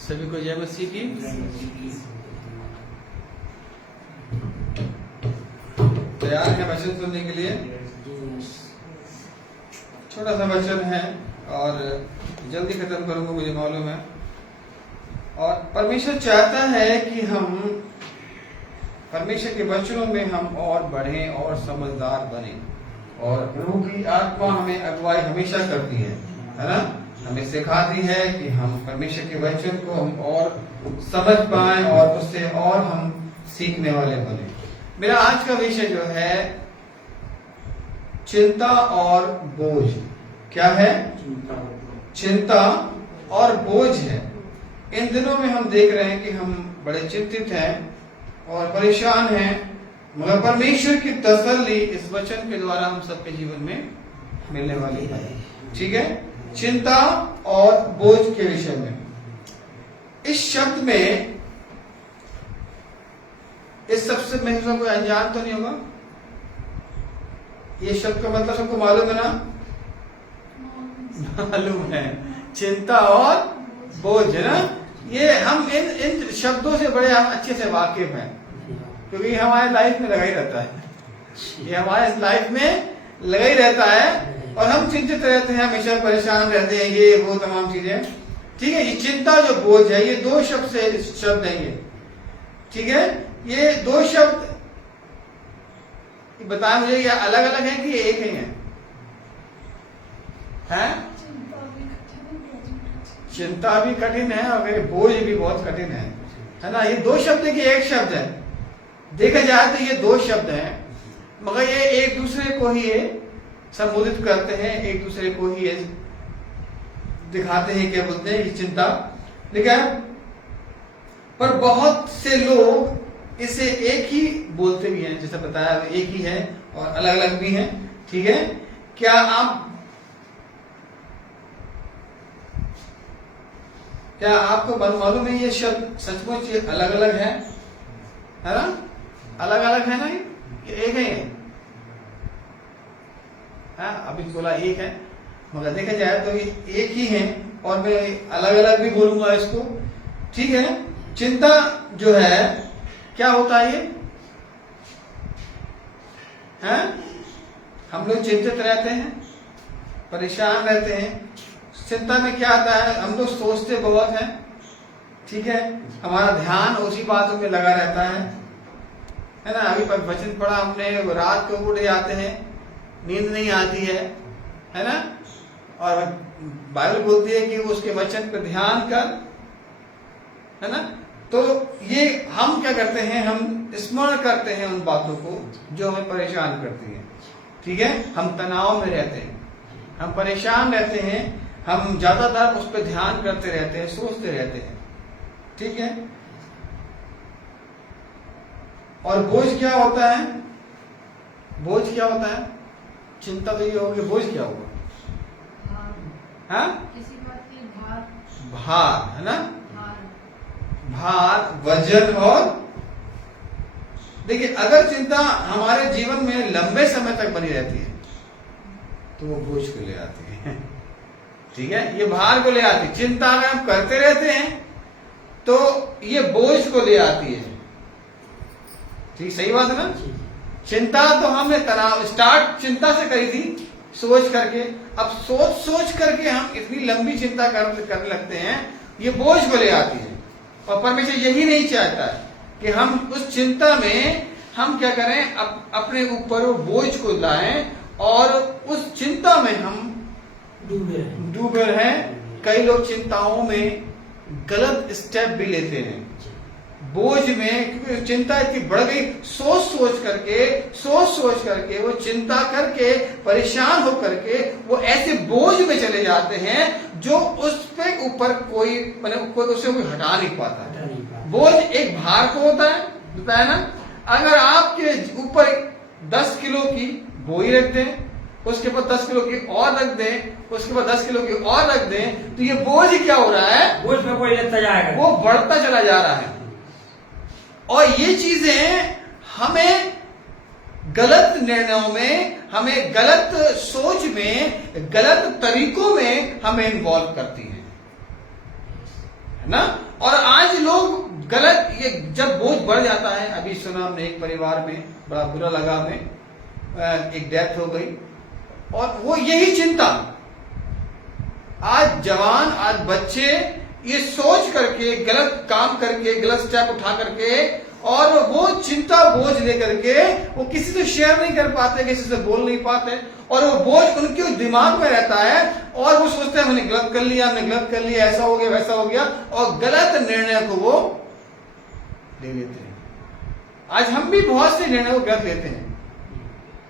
सभी को जय मसीह की। तैयार है वचन सुनने के लिए? छोटा सा वचन है और जल्दी खत्म करूंगा, मुझे मालूम है। और परमेश्वर चाहता है कि हम परमेश्वर के वचनों में हम और बढ़ें और समझदार बने, और प्रभु की आत्मा हमें अगुवाई हमेशा करती है ना, हमें सिखाती है कि हम परमेश्वर के वचन को हम और समझ पाएं और उससे और हम सीखने वाले बने। मेरा आज का विषय जो है चिंता और बोझ। क्या है? चिंता और बोझ है। इन दिनों में हम देख रहे हैं कि हम बड़े चिंतित हैं और परेशान हैं, मगर परमेश्वर की तसल्ली इस वचन के द्वारा हम सबके जीवन में मिलने वाली है। ठीक है? चिंता और बोझ के विषय में। इस शब्द में, इस सबसे में कोई अनजान तो नहीं होगा? ये शब्द का मतलब सबको मालूम है ना? मालूम है, चिंता और बोझ, है ना? ये हम इन शब्दों से बड़े हम अच्छे से वाकिफ हैं, क्योंकि हमारे लाइफ में लगा ही रहता है। ये हमारे लाइफ में लगा ही रहता है और हम चिंतित रहते हैं, हमेशा परेशान रहते हैं, ये वो तमाम चीजें। ठीक है? ये चिंता जो बोझ है, ये दो शब्द है ये। ठीक है? ये दो शब्द बताएं मुझे, ये अलग अलग है कि ये एक ही है? चिंता भी कठिन है और बोझ भी बहुत कठिन है ना? ये दो शब्द की एक शब्द है। देखा जाए तो ये दो शब्द हैं, मगर ये एक दूसरे को ही संबोधित करते हैं, एक दूसरे को ही दिखाते हैं, क्या बोलते हैं, ये चिंता। लेकिन पर बहुत से लोग इसे एक ही बोलते भी हैं, जैसे बताया एक ही है और अलग अलग भी हैं। ठीक है? क्या आपको मालूम है ये शब्द सचमुच अलग अलग है ना? अलग अलग है ना? ये एक है। अभी बोला एक है, मगर देखा जाए तो ये एक ही है और मैं अलग अलग भी बोलूंगा इसको। ठीक है? चिंता जो है क्या होता है? ये है, हम लोग चिंतित रहते हैं, परेशान रहते हैं। चिंता में क्या आता है? हम लोग सोचते बहुत हैं। ठीक है? हमारा ध्यान उसी बातों में लगा रहता है ना? अभी वचन पढ़ा हमने, रात को उठ जाते हैं, नींद नहीं आती है ना? और बाइबल बोलती है कि उसके वचन पर ध्यान कर, है ना? तो ये हम क्या करते हैं? हम स्मरण करते हैं उन बातों को जो हमें परेशान करती है। ठीक है? हम तनाव में रहते हैं, हम परेशान रहते हैं, हम ज्यादातर उस पर ध्यान करते रहते हैं, सोचते रहते हैं। ठीक है? और बोझ क्या होता है? बोझ क्या होता है? चिंता तो ये होगी, बोझ क्या होगा? किसी बात की भार, है ना? भार, वजन। और देखिए, अगर चिंता हमारे जीवन में लंबे समय तक बनी रहती है तो वो बोझ को ले आती है। ठीक है? ये भार को ले आती है। चिंता अगर हम करते रहते हैं तो ये बोझ को ले आती है। ठीक, सही बात है ना? चिंता तो हमने तनाव स्टार्ट चिंता से करी थी, सोच करके। अब सोच करके हम इतनी लंबी चिंता करने लगते हैं, ये बोझ को ले आती है। और परमेश्वर यही नहीं चाहता है कि हम उस चिंता में हम क्या करें, अपने ऊपर वो बोझ को लाएं और उस चिंता में हम डूबे रहें। कई लोग चिंताओं में गलत स्टेप भी लेते हैं, बोझ में, क्योंकि चिंता इतनी बढ़ गई। सोच करके वो चिंता करके परेशान हो करके वो ऐसे बोझ में चले जाते हैं जो उस पे ऊपर कोई उसे कोई हटा नहीं पाता। बोझ एक भार को होता है, बताया ना? अगर आपके ऊपर 10 किलो की बोरी रख दें, उसके बाद 10 किलो की और रख दें, उसके बाद 10 किलो की और रख दें, तो ये बोझ क्या हो रहा है? बोझ में कोई लेता जाएगा, वो बढ़ता चला जा रहा है। और ये चीजें हमें गलत निर्णयों में, हमें गलत सोच में, गलत तरीकों में हमें इन्वॉल्व करती हैं। ना। और आज लोग गलत, ये जब बोझ बढ़ जाता है, अभी सुना हमने एक परिवार में, बड़ा बुरा लगा हमें, एक डेथ हो गई, और वो यही चिंता, आज जवान, आज बच्चे ये सोच करके, गलत काम करके, गलत स्टेप उठा करके, और वो चिंता बोझ लेकर के वो किसी से शेयर नहीं कर पाते, किसी से बोल नहीं पाते, और वो बोझ उनके दिमाग में रहता है, और वो सोचते हैं मैंने गलत कर लिया, हमने गलत कर लिया, ऐसा हो गया, वैसा हो गया, और गलत निर्णय को वो ले लेते हैं। आज हम भी बहुत से निर्णय को गलत लेते हैं।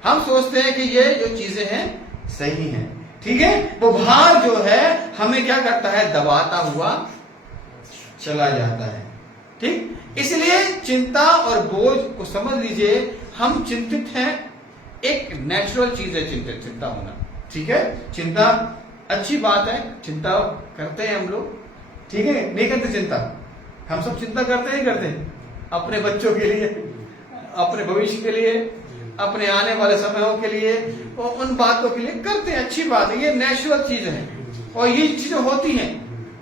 हम सोचते हैं कि ये जो चीजें हैं सही हैं, ठीक है। वो भार जो है हमें क्या करता है, दबाता हुआ चला जाता है, ठीक। इसलिए चिंता और बोझ को समझ लीजिए, हम चिंतित हैं, एक नेचुरल चीज है चिंता होना, ठीक है। चिंता अच्छी बात है, चिंता करते हैं हम लोग, ठीक है। नहीं करते चिंता, हम सब चिंता करते ही करते हैं, अपने बच्चों के लिए, अपने भविष्य के लिए, अपने आने वाले समयों के लिए, और उन बातों के लिए करते हैं, अच्छी बात है, ये नेचुरल चीज है और ये चीजें होती हैं।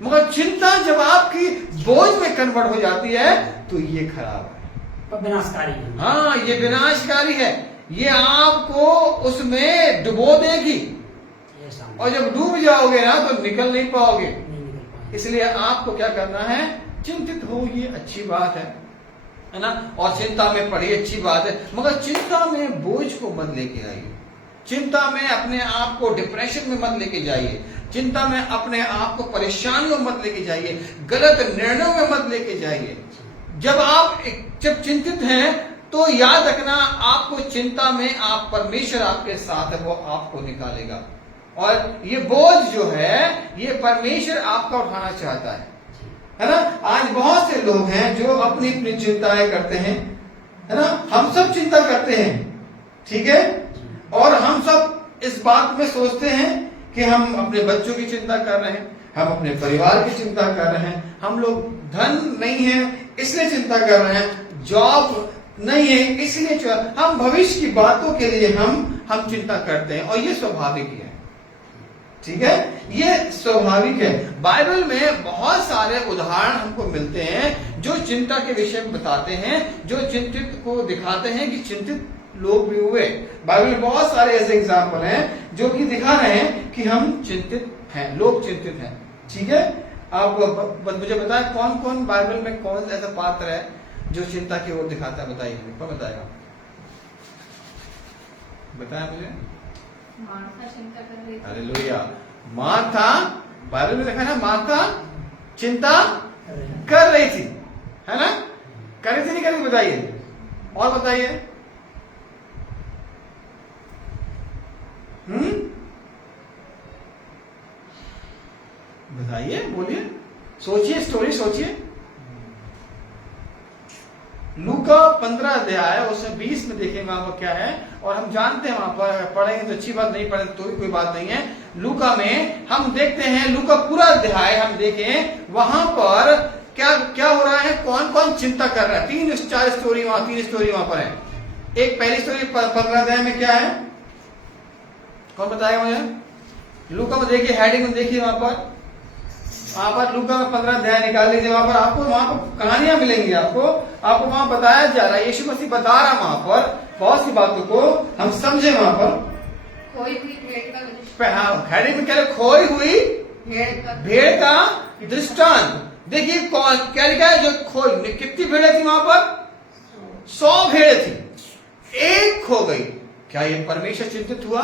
मगर चिंता जब आपकी बोझ में कन्वर्ट हो जाती है तो ये खराब है, विनाशकारी है। हाँ, ये विनाशकारी है, ये आपको उसमें डुबो देगी, और जब डूब जाओगे ना तो निकल नहीं पाओगे। इसलिए आपको क्या करना है, चिंतित हो, ये अच्छी बात है ना, और चिंता में पड़ी, अच्छी बात है, मगर चिंता में बोझ को मत लेके आइए, चिंता में अपने आप को डिप्रेशन में मत लेके जाइए, चिंता में अपने आप को परेशानियों में मत लेके जाइए, गलत निर्णयों में मत लेके जाइए। जब चिंतित हैं तो याद रखना, आपको चिंता में आप परमेश्वर आपके साथ है, वो आपको निकालेगा, और ये बोझ जो है ये परमेश्वर आपका उठाना चाहता है ना। आज बहुत से लोग हैं जो अपनी अपनी चिंताएं करते हैं, है ना। हम सब चिंता करते हैं, ठीक है, और हम सब इस बात में सोचते हैं कि हम अपने बच्चों की चिंता कर रहे हैं, हम अपने परिवार की चिंता कर रहे हैं, हम लोग धन नहीं है इसलिए चिंता कर रहे हैं, जॉब नहीं है इसलिए, हम भविष्य की बातों के लिए हम चिंता करते हैं, और ये स्वाभाविक है, ठीक है, ये स्वाभाविक है। बाइबल में बहुत सारे उदाहरण हमको मिलते हैं जो चिंता के विषय में बताते हैं, जो चिंतित को दिखाते हैं कि चिंतित लोग भी हुए। बाइबल में बहुत सारे ऐसे एग्जाम्पल हैं जो कि दिखा रहे हैं कि हम चिंतित हैं, लोग चिंतित हैं, ठीक है। आप मुझे बताएं कौन कौन बाइबल में कौन ऐसा पात्र है जो चिंता की ओर दिखाता है, बताइए, कौन बताएगा, बताया मुझे। मार्था चिंता कर रही थी। हालेलुया, मार्था, बाइबल में लिखा है ना, मार्था चिंता कर रही थी, है ना, कर रही थी, नहीं कर रही, बताइए, और बताइए। बताइए, बोलिए, सोचिए, स्टोरी सोचिए। लूका 15 अध्याय उसमें 20 में देखेंगे वहां पर क्या है, और हम जानते हैं वहां पर पढ़ेंगे तो अच्छी बात, नहीं पढ़ेंगे तो भी कोई बात नहीं है। लूका में हम देखते हैं, लूका पूरा अध्याय हम देखें, वहां पर क्या क्या हो रहा है, कौन कौन चिंता कर रहा है। 3-4 स्टोरी वहां, 3 स्टोरी वहां पर है। एक पहली स्टोरी 15 अध्याय में क्या है, कौन बताएगा मुझे। लूका में देखिए, हेडिंग में देखिए, वहां पर लूका में 15 अध्याय निकाल लीजिए, वहां पर आपको कहानियां मिलेंगी, आपको वहां बताया जा रहा है, यीशु मसीह बता रहा है वहां पर बहुत सी बातों को हम समझे। वहां पर खोई हुई भेड़ का हेडिंग में क्या, खोई हुई भेड़ का दृष्टांत। देखिए कौन क्या लिखा है, जो खोई, कितनी भेड़ें थी वहां पर, 100 भेड़ें थी, एक खो गई। क्या ये परमेश्वर चिंतित हुआ,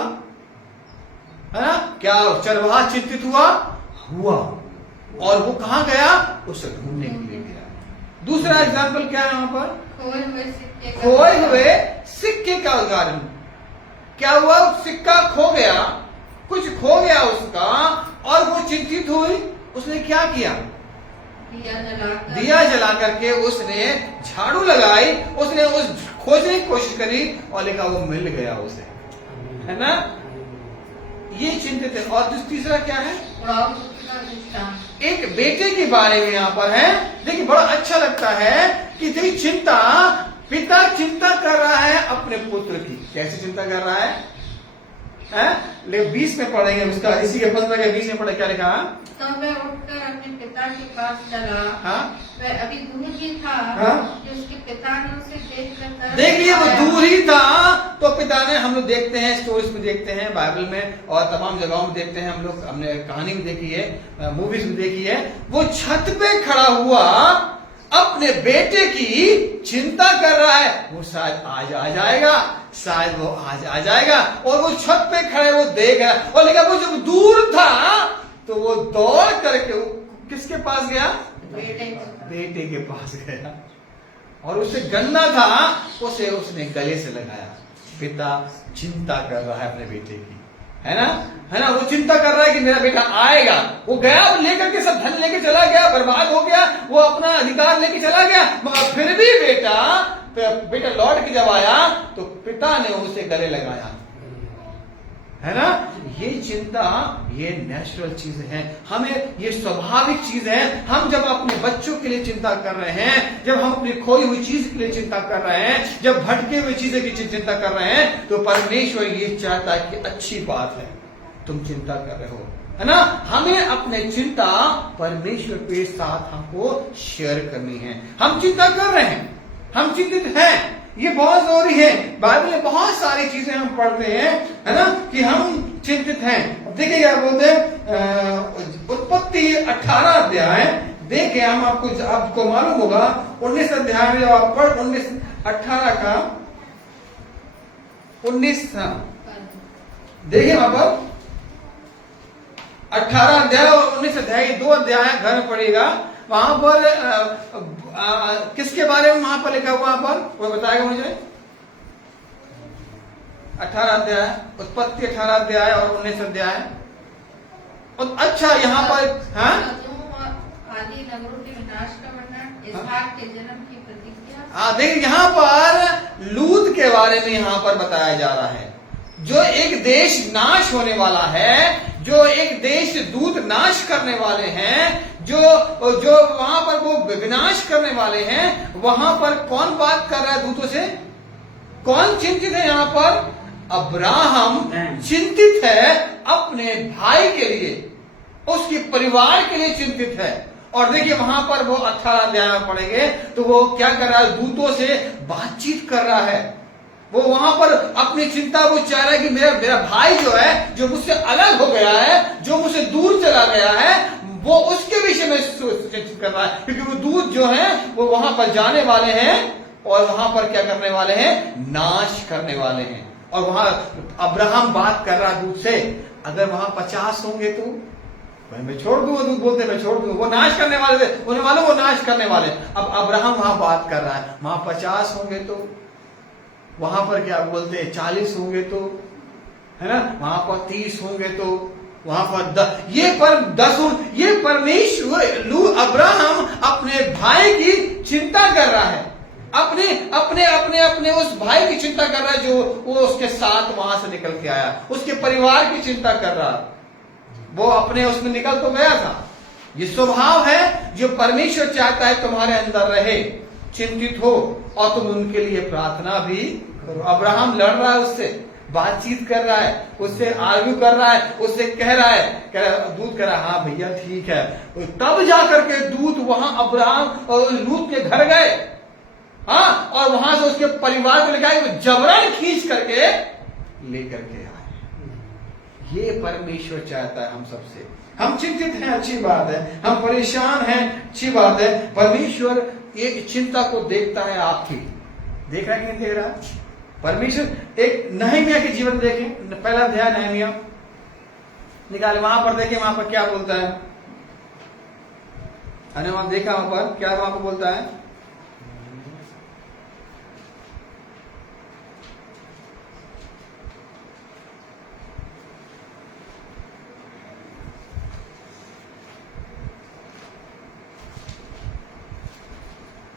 है ना, क्या चरवाहा चिंतित हुआ, और वो कहां गया, उसे ढूंढने के लिए गया। दूसरा एग्जाम्पल क्या है वहां पर, खोए हुए सिक्के का उदाहरण। क्या हुआ, सिक्का खो गया, कुछ खो गया उसका, और वो चिंतित हुई, उसने क्या किया, दिया जला करके उसने झाड़ू लगाई, उसने उस खोजने की कोशिश करी, और लिखा वो मिल गया उसे, है ना, ये चिंतित है। और तीसरा क्या है, एक बेटे के बारे में यहाँ पर है। देखिए बड़ा अच्छा लगता है कि देखिए चिंता, पिता चिंता कर रहा है अपने पुत्र की। कैसे चिंता कर रहा है, लेकिन 20 में पढ़ेंगे उसका, इसी के 15 के 20 में पढ़े क्या लिखा। तो वह उठकर अपने पिता के पास चला। हाँ? वह अभी दूर ही था हाँ? कि उसके पिता ने उसे देखकर देखिए वो दूर ही था, तो पिता ने, हम लोग देखते हैं स्टोरीज में, देखते हैं बाइबल में और तमाम जगहों में देखते हैं हम लोग, हमने कहानी भी देखी है, मूवीज भी देखी है, वो छत पे खड़ा हुआ अपने बेटे की चिंता कर रहा है, वो शायद आज आ जाएगा, शायद वो आज आ जाएगा, और वो छत पे खड़े वो देख रहा है। और लेकिन वो जब दूर था तो वो दौड़ करके वो किसके पास गया, बेटे के पास गया, और उसे गन्ना था, उसे उसने गले से लगाया। पिता चिंता कर रहा है अपने बेटे की, है ना, वो चिंता कर रहा है कि मेरा बेटा आएगा। वो गया, वो लेकर के सब धन लेके चला गया, बर्बाद हो गया, वो अपना अधिकार लेके चला गया, मगर फिर भी बेटा लौट के जब आया तो पिता ने उसे गले लगाया, है ना। ये चिंता, ये नेचुरल चीज है, हमें ये स्वाभाविक चीज है। हम जब अपने बच्चों के लिए चिंता कर रहे हैं, जब हम अपनी खोई हुई चीज के लिए चिंता कर रहे हैं, जब भटके हुए चीजें की चिंता कर रहे हैं, तो परमेश्वर ये चाहता है कि अच्छी बात है तुम चिंता कर रहे हो, है ना। हमें अपने चिंता परमेश्वर के साथ हमको शेयर करनी है। हम चिंता कर रहे हैं, हम चिंतित हैं, ये बहुत जरूरी है। बाइबल में बहुत सारी चीजें हम पढ़ते हैं, है ना, कि हम चिंतित हैं। देखिए क्या बोलते हैं, उत्पत्ति 18 अध्याय देखे, हम आपको मालूम होगा 19 अध्याय में जब आप पढ़ 18 का 19 देखिए वहां पर 18 अध्याय और 19 अध्याय, 2 अध्याय घर में पढ़ेगा। वहां पर किसके बारे में वहां पर लिखा हुआ, वहां पर वो बताएगा मुझे। 18 अध्याय, उत्पत्ति 18 अध्याय और 19 अध्याय। और अच्छा यहाँ पर आदि नगरों के विनाश का वर्णन, इसहाक के जन्म की प्रतिज्ञा। देखिए यहाँ पर लूत के बारे में यहाँ पर बताया जा रहा है, जो एक देश नाश होने वाला है, जो एक देश दूत नाश करने वाले हैं, जो वहां पर वो विनाश करने वाले हैं। वहां पर कौन बात कर रहा है दूतों से, कौन चिंतित है यहाँ पर, अब्राहम चिंतित है अपने भाई के लिए, उसके परिवार के लिए चिंतित है। और देखिए वहां पर वो 18 अध्याय में पढ़ेंगे तो वो क्या कर रहा है, दूतों से बातचीत कर रहा है। वो वहां पर अपनी चिंता वो चाह रहा है कि मेरा भाई जो है, जो मुझसे अलग हो गया है, जो मुझसे दूर चला गया है, वो उसके विषय में चिंतित कर रहा है, क्योंकि वो दूत जो है वो वहां पर जाने वाले हैं और वहां पर क्या करने वाले हैं, नाश करने वाले हैं। और वहां अब्राहम बात कर रहा दूत से, अगर वहां 50 होंगे तो मैं छोड़ दूंगा, दूत बोलते मैं छोड़ दूंगा, वो नाश करने वाले थे, उन्हें मालूम वो नाश करने वाले। अब अब्राहम वहां बात कर रहा है, वहां 50 होंगे तो, वहां पर क्या बोलते हैं 40 होंगे तो, है ना, वहां पर 30 होंगे तो, वहां पर 10 ये परमेश्वर अब्राहम अपने भाई की चिंता कर रहा है, अपने उस भाई की चिंता कर रहा है जो वो उसके साथ वहां से निकल के आया, उसके परिवार की चिंता कर रहा। वो अपने उसमें निकल तो गया था। ये स्वभाव है जो परमेश्वर चाहता है तुम्हारे अंदर रहे, चिंतित हो और तुम उनके लिए प्रार्थना भी करो। अब्राहम लड़ रहा है उससे, बातचीत कर रहा है, उससे आर्ग्यू कर रहा है, उससे कह रहा है, दूत कह रहा है हाँ भैया ठीक है। तब जाकर के दूत वहां अब्राहम और लूत के घर गए, हाँ, और वहां से उसके परिवार को लेकर जबरन खींच करके लेकर के आए। ये परमेश्वर चाहता है हम सबसे। हम चिंतित हैं, अच्छी बात है, हम परेशान हैं, अच्छी बात है। परमेश्वर ये चिंता को देखता है आपकी, देख रहा है कि नहीं देख रहा। परमेश्वर एक नहमिया के जीवन देखें, पहला अध्याय नहमिया निकाले, वहां पर देखें वहां पर क्या बोलता है। अरे वहां देखा वहां पर क्या वहां पर बोलता है,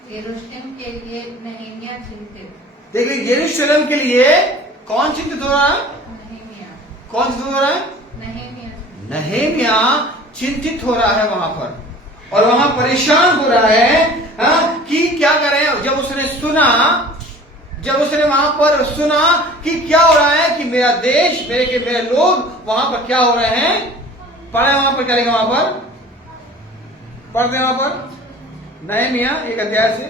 यरूशलेम के लिए नहमिया चिंतित। देखिए यरूशलेम के लिए कौन चिंतित हो रहा है, नहमिया। कौन चिंतित हो रहा है, नहमिया चिंतित हो रहा है वहां पर, और वहां परेशान हो रहा है कि क्या करें। जब उसने सुना, जब उसने वहां पर सुना कि क्या हो रहा है, कि मेरा देश, मेरे लोग वहां पर क्या हो रहे हैं, पढ़े वहां पर, क्या लिखा वहां पर, पढ़ दे वहां पर नहमिया 1 अध्याय से।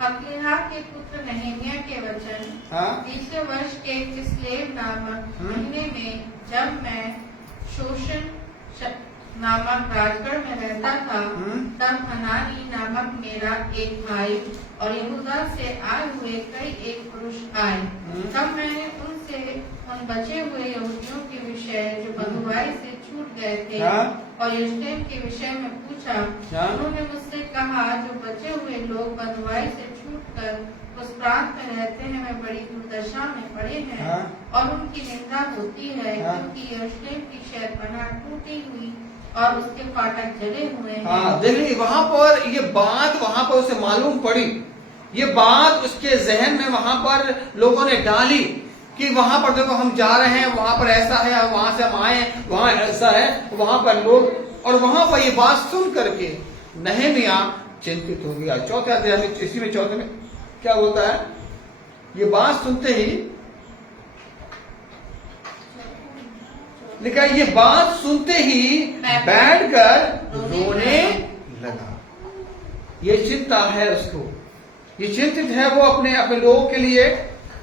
हकलिहा के पुत्र नहमिया के वचन। हाँ। तीसरे वर्ष के किस्लेव नामक महीने में, जब मैं शोषण नामक राजगढ़ में रहता था, तब हनानी नामक मेरा एक भाई और यहूदा से आए हुए कई एक पुरुष आए। तब मैंने उनसे उन बचे हुए यहूदियों के विषय जो बंधुआई से छूट गए थे और यरूशलेम के विषय में पूछा। उन्होंने मुझसे कहा, जो बचे हुए लोग बंधुआई से छूटकर उस प्रांत में रहते हैं, वे बड़ी दुर्दशा में पड़े हैं और उनकी निंदा होती है, क्योंकि यरूशलेम की शहरपनाह टूटी हुई और उसके फाटक जले हुए हैं। हाँ, देखिए वहां पर ये बात वहां पर उसे मालूम पड़ी, ये बात उसके जहन में वहां पर लोगों ने डाली कि वहां पर देखो हम जा रहे हैं, वहां पर ऐसा है, वहां से हम आए, वहां ऐसा है, वहां पर लोग, और वहां पर ये बात सुन करके नहमिया चिंतित हो गया। चौथे अध्याय में, इसी में चौथे में क्या बोलता है, ये बात सुनते ही लिखा, ये बात सुनते ही बैठकर रोने लगा। ये चिंता है उसको, ये चिंतित है वो अपने लोगों के लिए,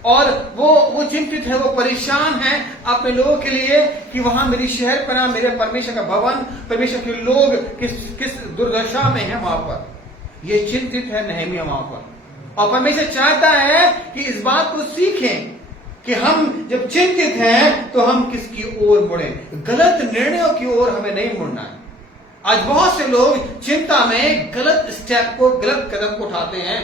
और वो चिंतित है, वो परेशान है अपने लोगों के लिए कि वहां मेरी शहर पना, मेरे परमेश्वर का भवन, परमेश्वर के लोग किस दुर्दशा में है वहां पर। ये चिंतित है नहमिया वहां पर, और परमेश्वर चाहता है कि इस बात को सीखें कि हम जब चिंतित हैं तो हम किसकी ओर मुड़े, गलत निर्णयों की ओर हमें नहीं मुड़ना है। आज बहुत से लोग चिंता में गलत स्टेप को, गलत कदम को उठाते हैं,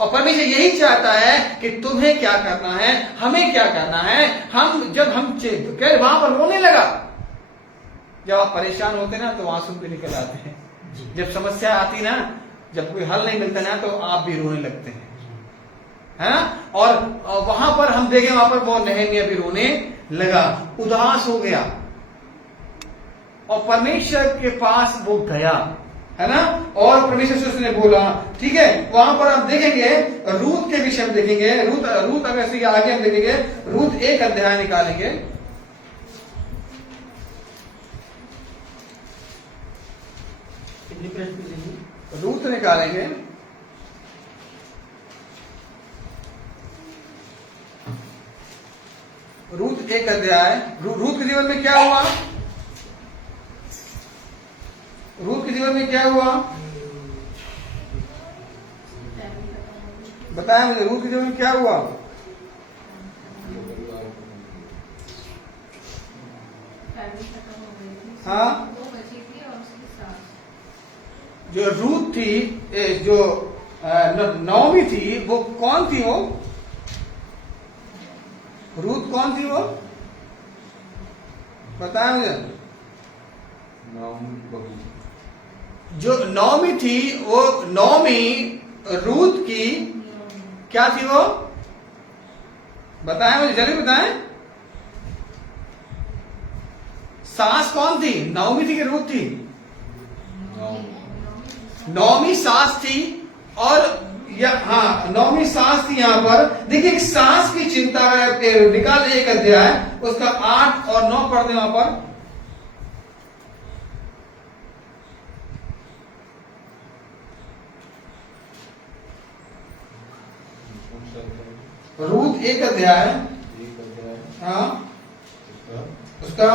और परमेश्वर यही चाहता है कि तुम्हें क्या करना है, हमें क्या करना है। जब हम वहां पर रोने लगा, जब आप परेशान होते ना तो आंसू भी निकल आते हैं, जब समस्या आती ना, जब कोई हल नहीं मिलता ना, तो आप भी रोने लगते हैं, है ना। और वहां पर हम देखें, वहां पर वो नहमिया भी रोने लगा, उदास हो गया, और परमेश्वर के पास वो गया, है ना। और परमेश्वर से उसने बोला, ठीक है। वहां पर हम देखेंगे रूत के विषय में देखेंगे, रूत अगर से आगे हम देखेंगे, रूत 1 अध्याय निकालेंगे, रूत निकालेंगे, रूत 1 अध्याय। रूत के जीवन में क्या हुआ, रूत के जीवन में क्या हुआ, बताया मुझे, रूत के जीवन में क्या हुआ। हाँ, जो रूत थी, जो नौमी थी, वो कौन थी, वो रूत कौन थी, वो बताया मुझे। जो नौमी थी, वो नौमी रूत की क्या थी, वो बताया मुझे, जल्दी बताएं। सास कौन थी, नौमी थी कि रूत थी? नौमी सास थी, और हाँ, नौमी सास थी। यहां पर देखिए, सास की चिंता निकाल 1 अध्याय, उसका 8 और 9 पढ़ते वहां पर। रूत 1 अध्याय, हाँ, उसका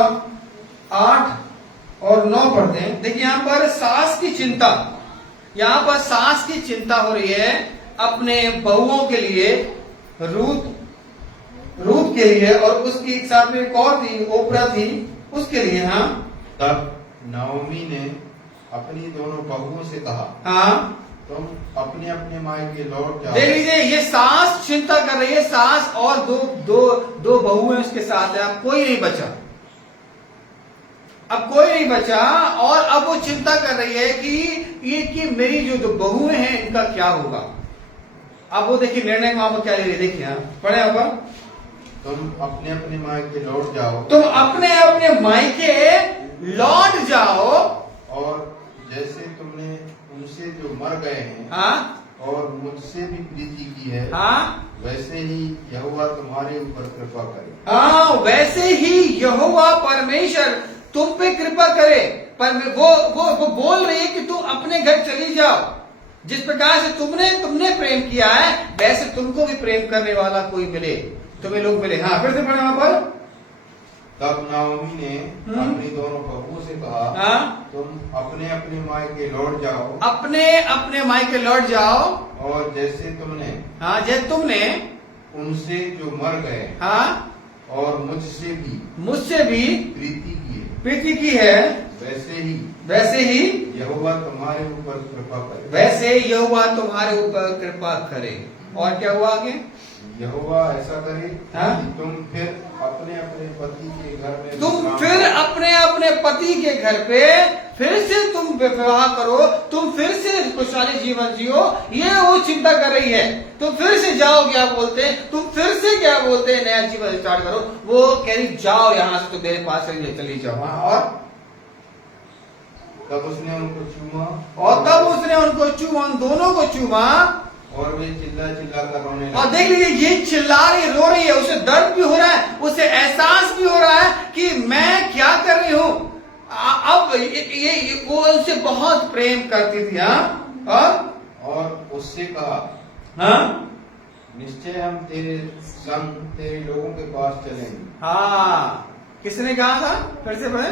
8 और 9 पढ़ते हैं। देखिए यहां पर सास की चिंता, यहां पर सास की चिंता हो रही है अपने बहुओं के लिए, रूत के लिए, और उसकी एक साथ में एक और थी, ओपरा थी, उसके लिए। हाँ, तब नाओमी ने अपनी दोनों बहुओं से कहा, हाँ, तुम अपने अपने मायके लौट जाओ। देख लीजिए, ये सास चिंता कर रही है, सास और दो बहू है उसके साथ है, अब कोई नहीं बचा, अब कोई नहीं बचा, और अब वो चिंता कर रही है कि मेरी जो बहुएं हैं इनका क्या होगा। अब वो देखिए निर्णय वहां पर क्या ले रही, देखिए पढ़े वहां पर, तुम अपने अपने मायके लौट जाओ, तुम अपने अपने मायके लौट जाओ, और जैसे तुमने उनसे जो मर गए हैं, हाँ, और मुझसे भी प्रीति की है, हाँ वैसे ही यहोवा तुम्हारे ऊपर कृपा करे। हाँ, वैसे ही यहोवा परमेश्वर तुम पे कृपा करे। पर वो बोल रही है कि तुम अपने घर चली जाओ। जिस प्रकार से तुमने प्रेम किया है, वैसे तुमको भी प्रेम करने वाला कोई मिले, तुम्हें लोग मिले। हाँ, फिर से पढ़े वहां पर। तब नाओमी ने अपनी दोनों बहुओं से कहा, हाँ, तुम अपने अपने मायके लौट जाओ, अपने अपने मायके लौट जाओ, और जैसे तुमने हाँ, जैसे तुमने उनसे जो मर गए, हाँ, और मुझसे भी प्रीति की है, वैसे ही यहोवा तुम्हारे ऊपर कृपा करे। वैसे यहोवा तुम्हारे ऊपर कृपा करे। और क्या हुआ आगे? यहोवा ऐसा करे, हाँ? कि तुम फिर अपने अपने पति के घर में फिर से तुम विवाह करो, तुम फिर से खुशहाली जीवन जियो। ये वो चिंता कर रही है। तुम फिर से जाओ, क्या बोलते हैं, तुम फिर से क्या बोलते हैं, नया जीवन स्टार्ट करो। वो कह रही जाओ यहां से, तो मेरे पास से चली जाओ। और तब उसने उनको चूमा, उन दोनों को चूमा, और वे चिल्ला चिल्ला कर रोने लगे। और देख लीजिए, ये चिल्ला रही, रो रही है, उसे दर्द भी हो रहा है, उसे एहसास भी हो रहा है कि मैं क्या कर रही हूं। अब ये वो उनसे बहुत प्रेम करती थी। हाँ, और उससे कहा, हाँ, निश्चय हम तेरे संग तेरे लोगों के पास चलेंगे। हाँ, किसने कहा था? फिर से पढ़े।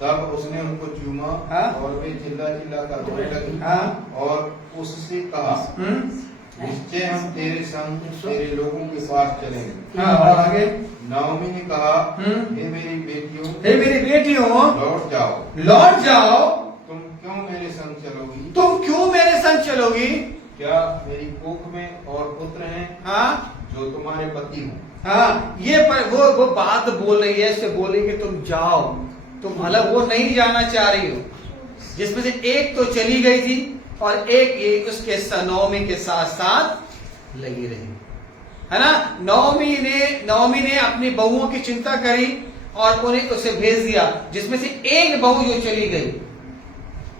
तब उसने उनको चूमा, हाँ? और वे चिल्ला चिल्ला कर रोने लगी। हाँ? और उससे कहा, निश्चय हम तेरे संग तेरे लोगों के पास चलेंगे। हाँ, और आगे नाओमी ने कहा, हे मेरी बेटियों, लौट जाओ। तुम क्यों मेरे संग चलोगी? क्या मेरी कोख में और पुत्र हैं, हाँ, जो तुम्हारे पति हों? हाँ, ये पर वो बात बोल रही है, इससे बोल रही है कि तुम जाओ। तुम अलग वो नहीं जाना चाह रही हो, जिसमें से एक तो चली गई थी और एक ये उसके नौमी के साथ साथ लगी रही, है ना। नौमी ने अपनी बहुओं की चिंता करी और उन्हें उसे भेज दिया, जिसमें से एक बहू जो चली गई,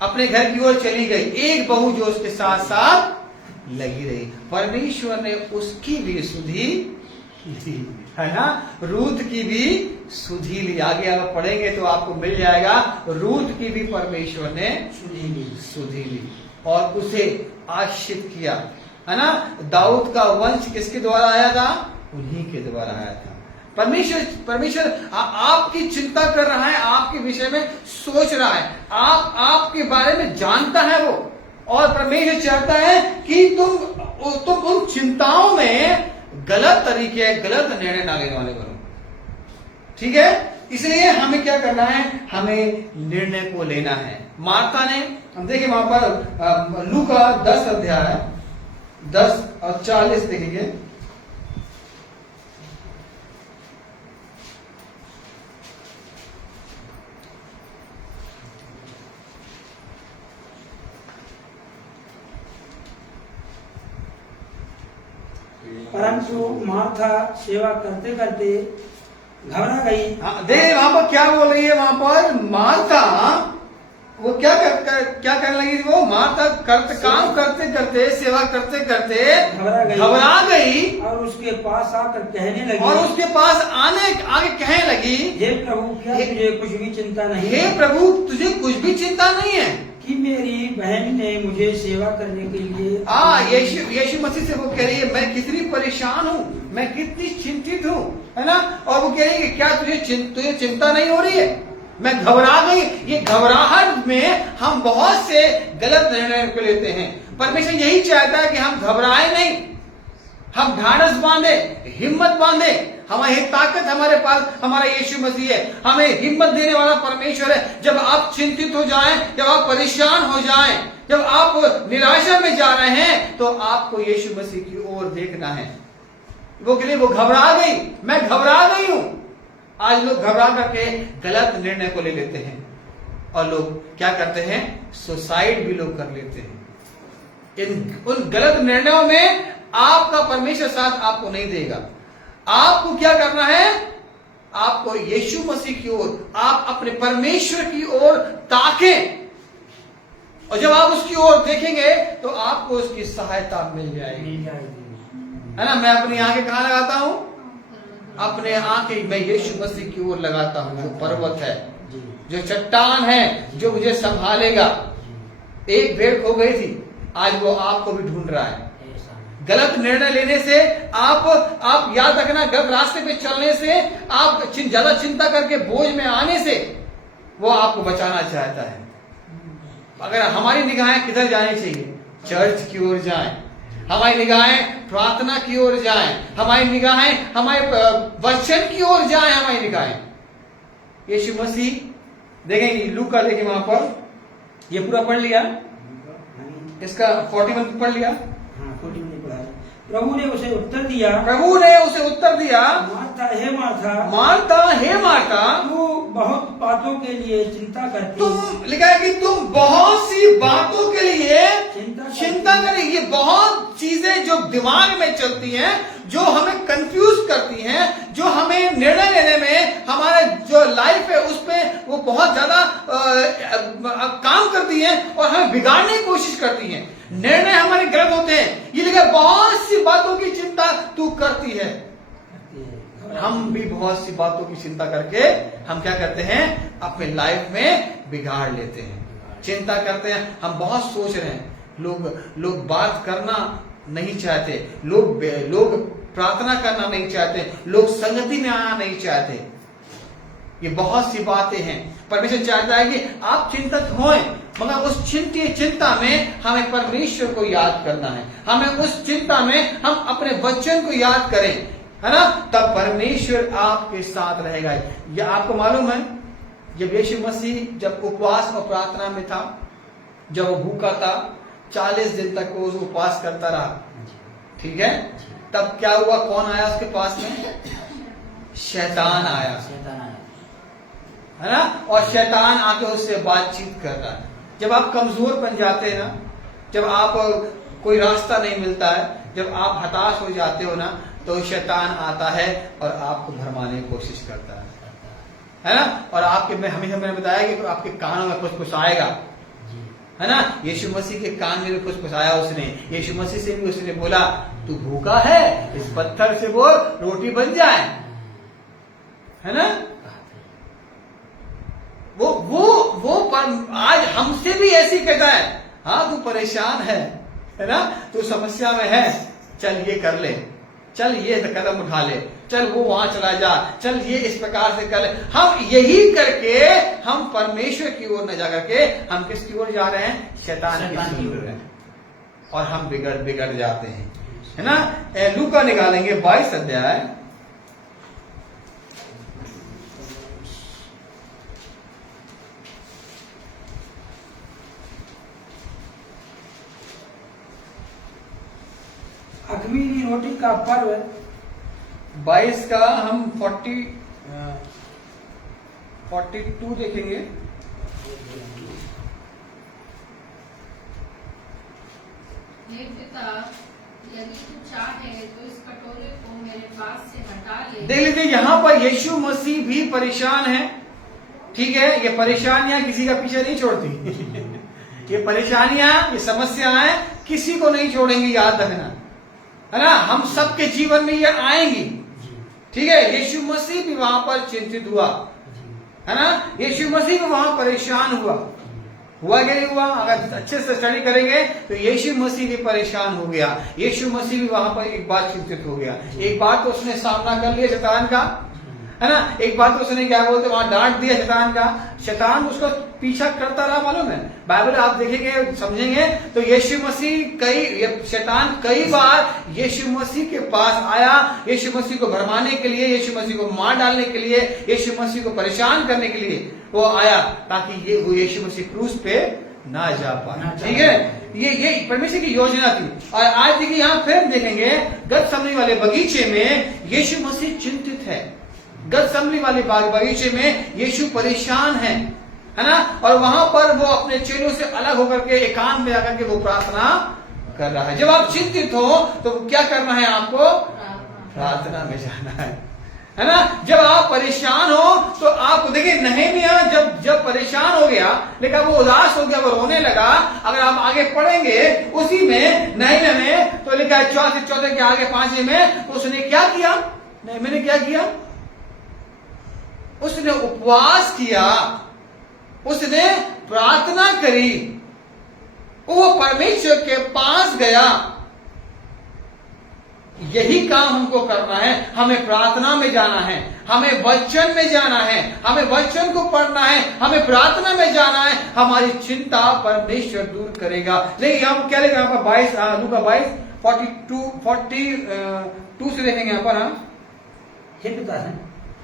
अपने घर की ओर चली गई, एक बहू जो उसके साथ साथ लगी रही। परमेश्वर ने उसकी भी सुधि ली, है ना। रूत की भी सुधि ली। आगे आप पढ़ेंगे तो आपको मिल जाएगा, रूत की भी परमेश्वर ने सुधि ली और उसे आश्रित किया, है ना। दाऊद का वंश किसके द्वारा आया था? उन्हीं के द्वारा आया था। परमेश्वर आपकी चिंता कर रहा है, आपके विषय में सोच रहा है, आपके बारे में जानता है वो। और परमेश्वर चाहता है कि तुम उन चिंताओं में गलत तरीके, गलत निर्णय ना लेने वाले बनो। ठीक है, इसलिए हमें क्या करना है? हमें निर्णय को लेना है। मार्था ने, हम देखिए वहां पर लूका 10 अध्याय 10 और 40 देखेंगे। परंतु मार्था सेवा करते करते घबरा गई। देखिए वहां पर क्या बोल रही है, वहां पर मार्था वो क्या करने लगी थी? वो मार्था काम करते करते, सेवा करते करते घबरा गई और उसके पास आकर कहने लगी, और उसके पास आगे कहने लगी, हे प्रभु, क्या तुझे कुछ भी चिंता नहीं? हे प्रभु, तुझे कुछ भी चिंता नहीं है कि मेरी बहन ने मुझे सेवा करने के लिए यीशु मसीह से वो कह रही है, मैं कितनी परेशान हूँ, मैं कितनी चिंतित हूँ, है ना। और वो कह रही है कि क्या तुझे चिंता नहीं हो रही है? मैं घबरा गई। ये घबराहट में हम बहुत से गलत निर्णय लेते हैं। परमेश्वर यही चाहता है कि हम घबराए नहीं, हम ढाढ़स बांधे, हिम्मत बांधे। हमारी ताकत हमारे पास हमारा यीशु मसीह है, हमें हिम्मत देने वाला परमेश्वर है। जब आप चिंतित हो जाएं, जब आप परेशान हो जाएं, जब आप निराशा में जा रहे हैं, तो आपको यीशु मसीह की ओर देखना है। वो के लिए वो घबरा गई, मैं घबरा गई हूं। आज लोग घबरा करके गलत निर्णय को ले लेते हैं, और लोग क्या करते हैं? सुसाइड भी लोग कर लेते हैं। उन गलत निर्णयों में आपका परमेश्वर साथ आपको नहीं देगा। आपको क्या करना है? आपको यीशु मसीह की ओर, आप अपने परमेश्वर की ओर ताकें और जब आप उसकी ओर देखेंगे तो आपको उसकी सहायता मिल जाएगी। मिल जाएगी। है ना। मैं अपनी आंखें कहाँ लगाता हूँ? अपने आंखें मैं यीशु मसीह की ओर लगाता हूँ, जो पर्वत है, जी जो चट्टान है, जो मुझे संभालेगा। एक भेड़ खो गई थी, आज वो आपको भी ढूंढ रहा है। ऐसा गलत निर्णय लेने से आप याद रखना, गलत रास्ते पे चलने से, आप ज्यादा चिंता करके बोझ में आने से वो आपको बचाना चाहता है। अगर हमारी निगाहें किधर जानी चाहिए? चर्च की ओर जाएं, हमारी निगाहें प्रार्थना की ओर जाएं, हमारी निगाहें हमारे वचन की ओर जाएं। हमारी निगाहें यीशु मसीह देखेंगे। लूका देखिए, वहां पर ये पूरा पढ़ लिया, इसका 41 पढ़ लिया। हाँ 40 में पढ़ा है। प्रभु ने उसे उत्तर दिया, प्रभु ने उसे उत्तर दिया, मार्था हे मार्था, मार्था हे मार्था, तू बहुत बातों के लिए चिंता करती, तुम लिखा है कि तुम बहुत सी बातों के लिए चिंता करें। ये बहुत चीजें जो दिमाग में चलती हैं, जो हमें कंफ्यूज करती हैं, जो हमें निर्णय लेने में, हमारे जो लाइफ है उस पे वो बहुत ज्यादा काम करती हैं और हमें बिगाड़ने की कोशिश करती हैं। निर्णय हमारे गलत होते हैं। ये लिखा बहुत सी बातों की चिंता तू करती है। हम भी बहुत सी बातों की चिंता करके हम क्या करते हैं? अपने लाइफ में बिगाड़ लेते हैं, चिंता करते हैं। हम बहुत सोच रहे हैं, लोग बात करना नहीं चाहते, लोग प्रार्थना करना नहीं चाहते, लोग संगति में आना नहीं चाहते। ये बहुत सी बातें हैं। परमेश्वर चाहता है कि आप चिंतित हों, मगर उस चिंता में हमें परमेश्वर को याद करना है। हमें उस चिंता में हम अपने वचन को याद करें, है ना। तब परमेश्वर आपके साथ रहेगा। यह आपको मालूम है, जब यीशु मसीह जब उपवास और प्रार्थना में था, जब वो भूखा था, 40 दिन तक वो उपवास करता रहा, ठीक है। तब क्या हुआ? कौन आया उसके पास में? शैतान आया, है ना। और शैतान आके उससे बातचीत कर रहा है। जब आप कमजोर बन जाते हैं ना, जब आप कोई रास्ता नहीं मिलता है, जब आप हताश हो जाते हो ना, तो शैतान आता है और आपको भरमाने की कोशिश करता है ना। और आपके में हमेशा मैंने बताया कि आपके कानों में कुछ आएगा, है ना। यीशु मसीह के कान में भी कुछ आया उसने। यीशु मसीह से भी उसने बोला, तू भूखा है, इस पत्थर से बोल रोटी बन जाए, है ना। वो आज हमसे भी ऐसी कहता है, हाँ तू परेशान है ना, तू समस्या में है, चल ये कर ले, चल ये कदम उठा ले, चल वो वहां चला जा, चल ये इस प्रकार से कर ले। हम यही करके हम परमेश्वर की ओर न जा करके हम किसकी ओर जा रहे हैं? शैतान की ओर, और हम बिगड़ जाते हैं, है ना। लूका निकालेंगे 22 अध्याय, अख़मीरी रोटी का पर्व 22 का हम 42 देखेंगे। हे पिता, यदि तू चाहे तो इस कटोरे को मेरे पास से हटा ले। देख लीजिए, यहाँ पर यीशु मसीह भी परेशान है, ठीक है। ये परेशानियां किसी का पीछे नहीं छोड़ती। ये परेशानियां, ये समस्याएं किसी को नहीं छोड़ेंगी, याद रखना, है ना। हम सबके जीवन में ये आएंगी, ठीक है। यीशु मसीह भी वहां पर चिंतित हुआ, है ना। यीशु मसीह भी वहां परेशान हुआ क्या नहीं हुआ? अगर अच्छे से स्टडी करेंगे तो यीशु मसीह भी परेशान हो गया। यीशु मसीह भी वहां पर एक बात चिंतित हो गया। एक बात तो उसने सामना कर लिया शैतान का, है ना। एक बात तो उसने क्या बोलते वहां डांट दिया शैतान का। शैतान उसका पीछा करता रहा, मालूम है। बाइबल आप देखेंगे, समझेंगे तो यीशु मसीह शैतान कई बार यीशु मसीह के पास आया, यीशु मसीह को भरमाने के लिए, यीशु मसीह को मार डालने के लिए, यीशु मसीह को परेशान करने के लिए वो आया, ताकि वो यीशु मसीह क्रूस पे ना जा पाए, ठीक है। ये परमेश्वर की योजना थी। और आज देखिए, यहाँ फिर हम देखेंगे गतसमनी वाले बगीचे में यीशु मसीह चिंतित है। गतसमनी वाले बगीचे में यीशु परेशान है ना। और वहां पर वो अपने चेलों से अलग होकर के एकांत में आकर के वो प्रार्थना कर रहा है। जब आप चिंतित हो तो क्या करना है? आपको प्रार्थना में जाना है ना। जब आप परेशान हो तो आप देखिए देखिए नहमिया जब परेशान हो गया, लेकिन वो उदास हो गया, वो रोने लगा। अगर आप आगे पढ़ेंगे उसी में नहमिया में तो लिखा है चौथे के आगे 5 में, तो उसने क्या किया, नहमिया ने क्या किया, उसने उपवास किया, उसने प्रार्थना करी, वो परमेश्वर के पास गया। यही काम हमको करना है, हमें प्रार्थना में जाना है, हमें वचन में जाना है, हमें वचन को पढ़ना है, हमें प्रार्थना में जाना है। हमारी चिंता परमेश्वर दूर करेगा। लेकिन हम क्या लेंगे यहाँ पर 22 लूका 42 से देखेंगे यहाँ पर। हाँ हे पिता है,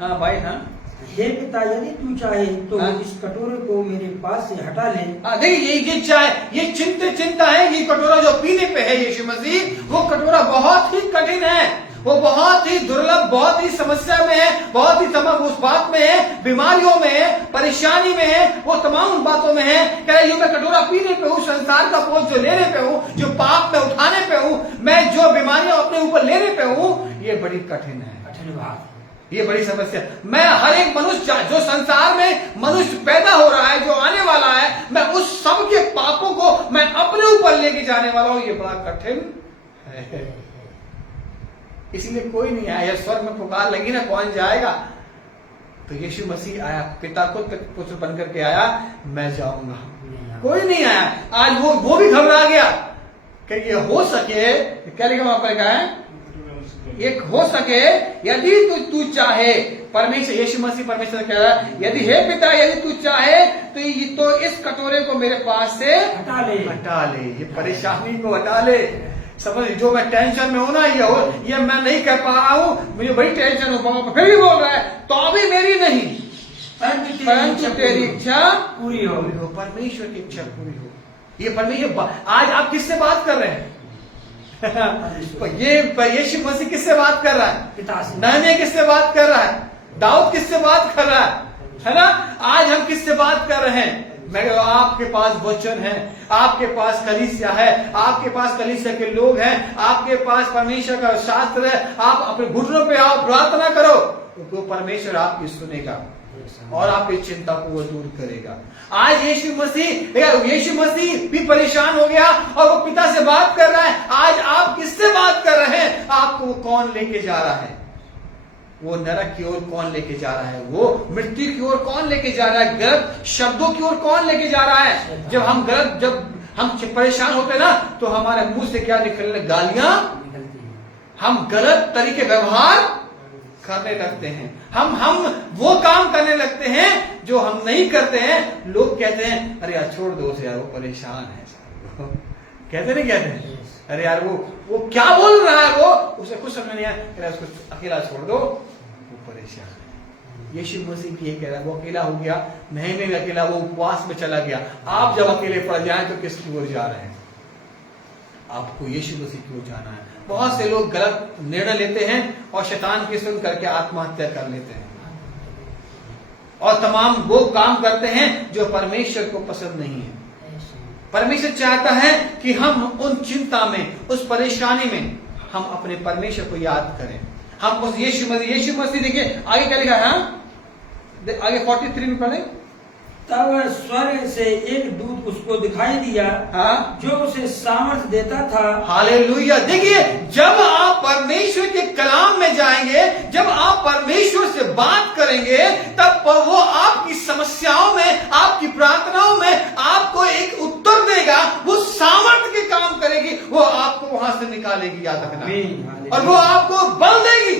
हाँ 22, हाँ हे पिता यदि तू चाहे तो हाँ? इस कटोरे को मेरे पास से हटा ले। देखिए ये चाहे, ये चिंता है। ये कटोरा जो पीने पे है यीशु मसीह, वो कटोरा बहुत ही कठिन है, वो बहुत ही दुर्लभ, बहुत ही समस्या में है, बहुत ही तमाम उस बात में है, बीमारियों में है, परेशानी में है, वो तमाम बातों में है। कह रहे मैं कटोरा पीने पे हूँ, संसार का बोझ जो लेने पे हूँ, जो पाप में उठाने पे हूँ, मैं जो बीमारियां अपने ऊपर लेने पे हूँ, ये बड़ी कठिन है, कठिन बात, ये बड़ी समस्या। मैं हर एक मनुष्य जो संसार में मनुष्य पैदा हो रहा है, जो आने वाला है, मैं उस सब के पापों को मैं अपने ऊपर लेके जाने वाला हूं। ये बड़ा कठिन है, इसीलिए कोई नहीं आया। स्वर्ग में पुकार लगी ना, कौन जाएगा? तो यीशु मसीह आया, पिता को पुत्र बनकर के आया, मैं जाऊंगा। कोई नहीं आया। आज वो भी घबरा गया कि ये हो सके, क्या लिखा वहां पर, कहा है एक हो सके यदि तू चाहे। परमेश्वर यीशु मसीह परमेश्वर कह रहा है, यदि हे पिता यदि तू चाहे तो इस कटोरे को मेरे पास से हटा ले, हटा ले, ये परेशानी को हटा ले। समझ, जो मैं टेंशन में हूं ना, ये मैं नहीं कर पा रहा हूं, मुझे बड़ी टेंशन हो, फिर भी बोल रहा है तो अभी मेरी नहीं परंतु तेरी इच्छा पूरी हो। परमेश्वर की इच्छा पूरी हो। ये परमेश्वर, आज आप किससे बात कर रहे हैं? ये यीशु मसीह किससे बात कर रहा है? पिता से। नहमिया किससे बात कर रहा है? दाऊद किससे बात कर रहा है ना? आज हम किससे बात कर रहे हैं? मैं आपके पास वचन है, आपके पास कलीसिया है, आपके पास कलीसिया के लोग हैं, आपके पास परमेश्वर का शास्त्र है। आप अपने घुटनों पे आओ, प्रार्थना करो, तो परमेश्वर आपकी सुनेगा और आपकी चिंता को वो दूर करेगा। आज यीशु मसीह भी परेशान हो गया और वो पिता से बात कर रहा है। आज आप किससे बात कर रहे हैं? आपको वो कौन लेके जा रहा है? वो नरक की ओर कौन लेके जा रहा है? वो मृत्यु की ओर कौन लेके जा रहा है? गलत शब्दों की ओर कौन लेके जा रहा है? जब हम परेशान होते ना, तो हमारे मुंह से क्या निकलने? गालियां, हम गलत तरीके व्यवहार करने लगते हैं, हम वो काम करने लगते हैं जो हम नहीं करते हैं। लोग कहते हैं अरे यार छोड़ दो उसे यार, वो परेशान है। कहते नहीं कहते? अरे यार वो क्या बोल रहा है, वो उसे कुछ समझ नहीं आया, उसको अकेला छोड़ दो, वो परेशान है। यीशु मसीह भी ये कह रहा है, वो अकेला हो गया, नहीं में अकेला, वो उपवास में चला गया। आप जब अकेले पड़ जाए तो किसकी ओर जा रहे हैं? आपको यीशु मसीह की ओर जाना है। बहुत से लोग गलत निर्णय लेते हैं और शैतान की सुन करके आत्महत्या कर लेते हैं और तमाम वो काम करते हैं जो परमेश्वर को पसंद नहीं है। परमेश्वर चाहता है कि हम उन चिंता में, उस परेशानी में हम अपने परमेश्वर को याद करें। हम उस यीशु मसीह देखिए आगे क्या लिखा है, आगे 43 में पढ़े। तब स्वर्ग से एक दूत उसको दिखाई दिया, हाँ, जो उसे सामर्थ देता था। हालेलुया। देखिए जब आप परमेश्वर के कलाम में जाएंगे, जब आप परमेश्वर से बात करेंगे, तब वो आपकी समस्याओं में, आपकी प्रार्थनाओं में आपको एक उत्तर देगा। वो सामर्थ के काम करेगी, वो आपको वहां से निकालेगी, याद रखना। और वो आपको बल देगी,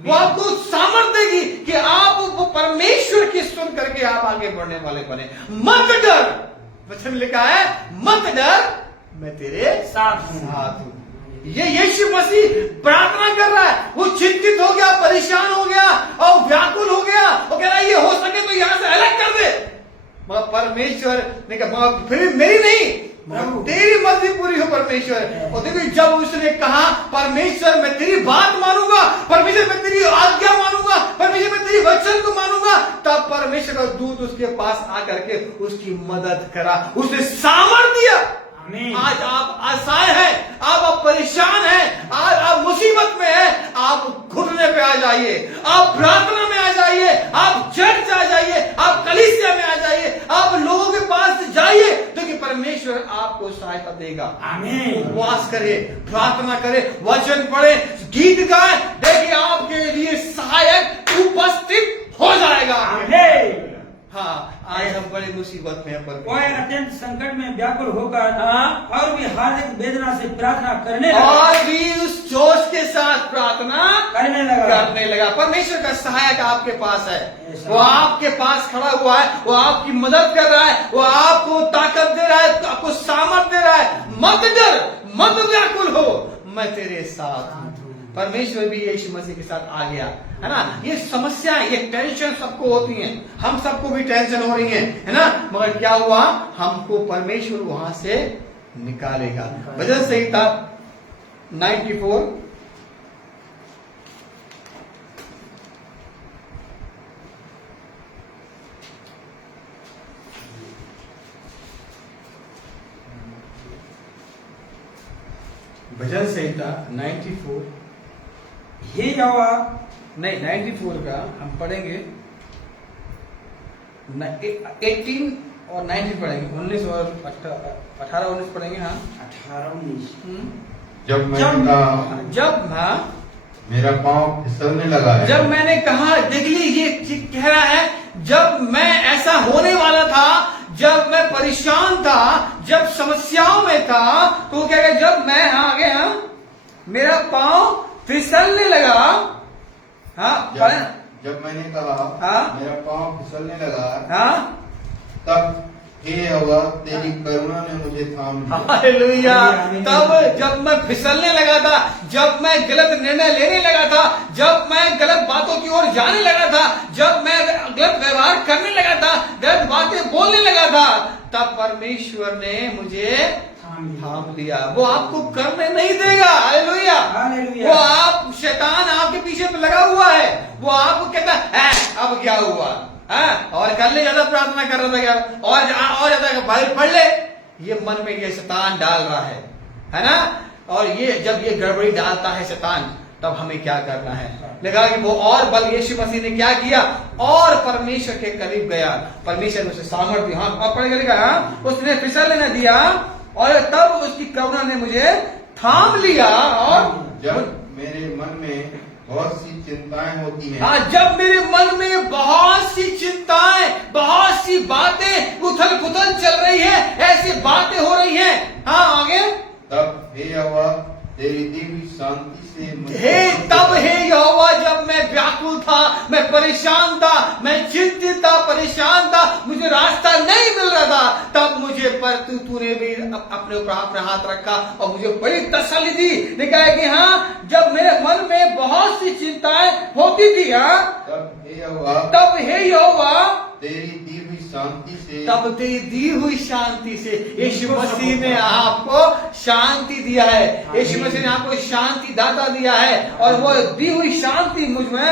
वो आपको सामर्थ देगी कि आप वो परमेश्वर की सुन करके आप आगे बढ़ने वाले बने। मत डर, वचन लिखा है मत डर, मैं तेरे साथ हूं। ये यीशु मसीह प्रार्थना कर रहा है। वो चिंतित हो गया, परेशान हो गया और व्याकुल हो गया, वो कह रहा है ये हो सके तो यहां से अलग कर दे। मगर परमेश्वर ने कहा फिर मेरी नहीं, तेरी मर्जी पूरी हो परमेश्वर। और देखो जब उसने कहा परमेश्वर मैं तेरी बात मानूंगा, परमेश्वर मैं तेरी आज्ञा मानूंगा, परमेश्वर मैं तेरी वचन को मानूंगा, तब परमेश्वर का दूत उसके पास आकर के उसकी मदद करा, उसे सामर्थ दिया। आज आप असहाय हैं, आप परेशान हैं, आज आप मुसीबत में हैं, आप घुटने पे आ जाइए, आप प्रार्थना में आ जाइए, आप चर्च आ जाइए, देगा। आमीन। उपवास करे, प्रार्थना करे, वचन पढ़े, गीत गाए, देखिए आपके लिए सहायक उपस्थित हो जाएगा। आमीन। हाँ, आज हम बड़ी मुसीबत में हैं पर कोई अत्यंत संकट में व्याकुल होकर और भी हार्दिक वेदना से प्रार्थना करने लगा, और भी उस जोश के साथ प्रार्थना करने लगा। परमेश्वर का सहायक आपके पास है, वो आपके पास खड़ा हुआ है, वो आपकी मदद कर रहा है, वो आपको ताकत दे रहा है, आपको सामर्थ दे रहा है। मत डर, मत व्याकुल हो, मैं तेरे साथ हूं। परमेश्वर भी यीशु मसीह के साथ आ गया, है ना। ये समस्याएं, ये टेंशन सबको होती हैं, हम सबको भी टेंशन हो रही है ना। मगर क्या हुआ, हमको परमेश्वर वहां से निकालेगा। भजन संहिता 94 भजन संहिता 94 हे यहोवा, नहीं 94 का हम पढ़ेंगे 18 और 19 पढ़ेंगे, 19 और 18 19 पढ़ेंगे। हाँ 18-19। जब मैंने कहा, जब हाँ मेरा पांव फिसलने लगा है, जब मैंने कहा, देख ली ये कह रहा है, जब मैं ऐसा होने वाला था, जब मैं परेशान था, जब समस्याओं में था, तो क्या है, जब मैं आगे मेरा पांव फिसलने लगा। हाँ जब मैंने कहा हाँ? मेरा पांव फिसलने लगा, हाँ, तब हे यहोवा तेरी करुणा ने मुझे थाम लिया। हालेलुया। तब जब मैं फिसलने लगा था, जब मैं गलत निर्णय लेने लगा था, जब मैं गलत बातों की ओर जाने लगा था, जब मैं गलत व्यवहार करने लगा था, गलत बातें बोलने लगा था, तब परमेश्वर ने मुझे थाम लिया। वो आपको करने नहीं देगा। हालेलुया। हालेलुया। वो आप, शैतान आपके पीछे लगा हुआ है, वो आपको कहता है अब क्या हुआ, और कर ले, ज्यादा प्रार्थना कर रहा था क्या, और ज्यादा बाइबल पढ़ ले। ये मन में ये शैतान डाल रहा है ना। और ये जब ये गड़बड़ी डालता है शैतान, तब हमें क्या करना है, लगा कि वो और बल यीशु मसीह ने क्या किया, और परमेश्वर के करीब गया, परमेश्वर ने उसे सामर्थ्य दिया। हाँ पढ़ लिखा, उसने फिसलने न दिया, और तब उसकी करुणा ने मुझे थाम लिया। और जब मेरे मन में बहुत सी चिंताएं होती हैं, हाँ, जब मेरे मन में बहुत सी चिंताएं, बहुत सी बातें उथल पुथल चल रही है, ऐसी बातें हो रही हैं, हाँ आगे, तब हे यहोवा तेरी दी हुई शांति से तब हे यहोवा, जब मैं व्याकुल था, मैं परेशान था, मैं चिंतित था, परेशान था, मुझे रास्ता नहीं मिल रहा था, तब मुझे पर तूने भी अपने ऊपर अपना हाथ रखा और मुझे बड़ी तसल्ली दी। देखा है कि हाँ, जब मेरे मन में बहुत सी चिंताएं होती थी, हाँ, तब हे यहोवा तेरी दी हुई शांति से, तब तेरी दी हुई शांति से यीशु मसीह ने आपको शांति दिया है। यीशु मसीह ने आपको शांति दाता दिया है, और वो दी हुई शांति मुझ में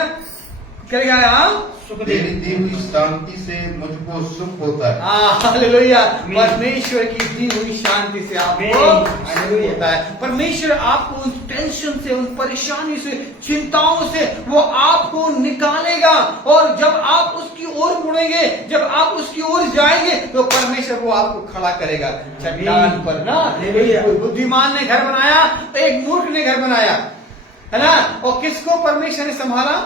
क्या गया, तेरी दी हुई शांति से मुझको सुख होता है। हालेलुया। परमेश्वर की दी हुई शांति से आपको होता है। परमेश्वर आपको उन टेंशन से, उन परेशानी से, चिंताओं से वो आपको निकालेगा, और जब आप उसकी ओर मुड़ेंगे, जब आप उसकी ओर जाएंगे, तो परमेश्वर वो आपको खड़ा करेगा चट्टान पर ना। कोई बुद्धिमान ने घर बनाया, तो एक मूर्ख ने घर बनाया, है ना। और किसको परमेश्वर ने संभाला,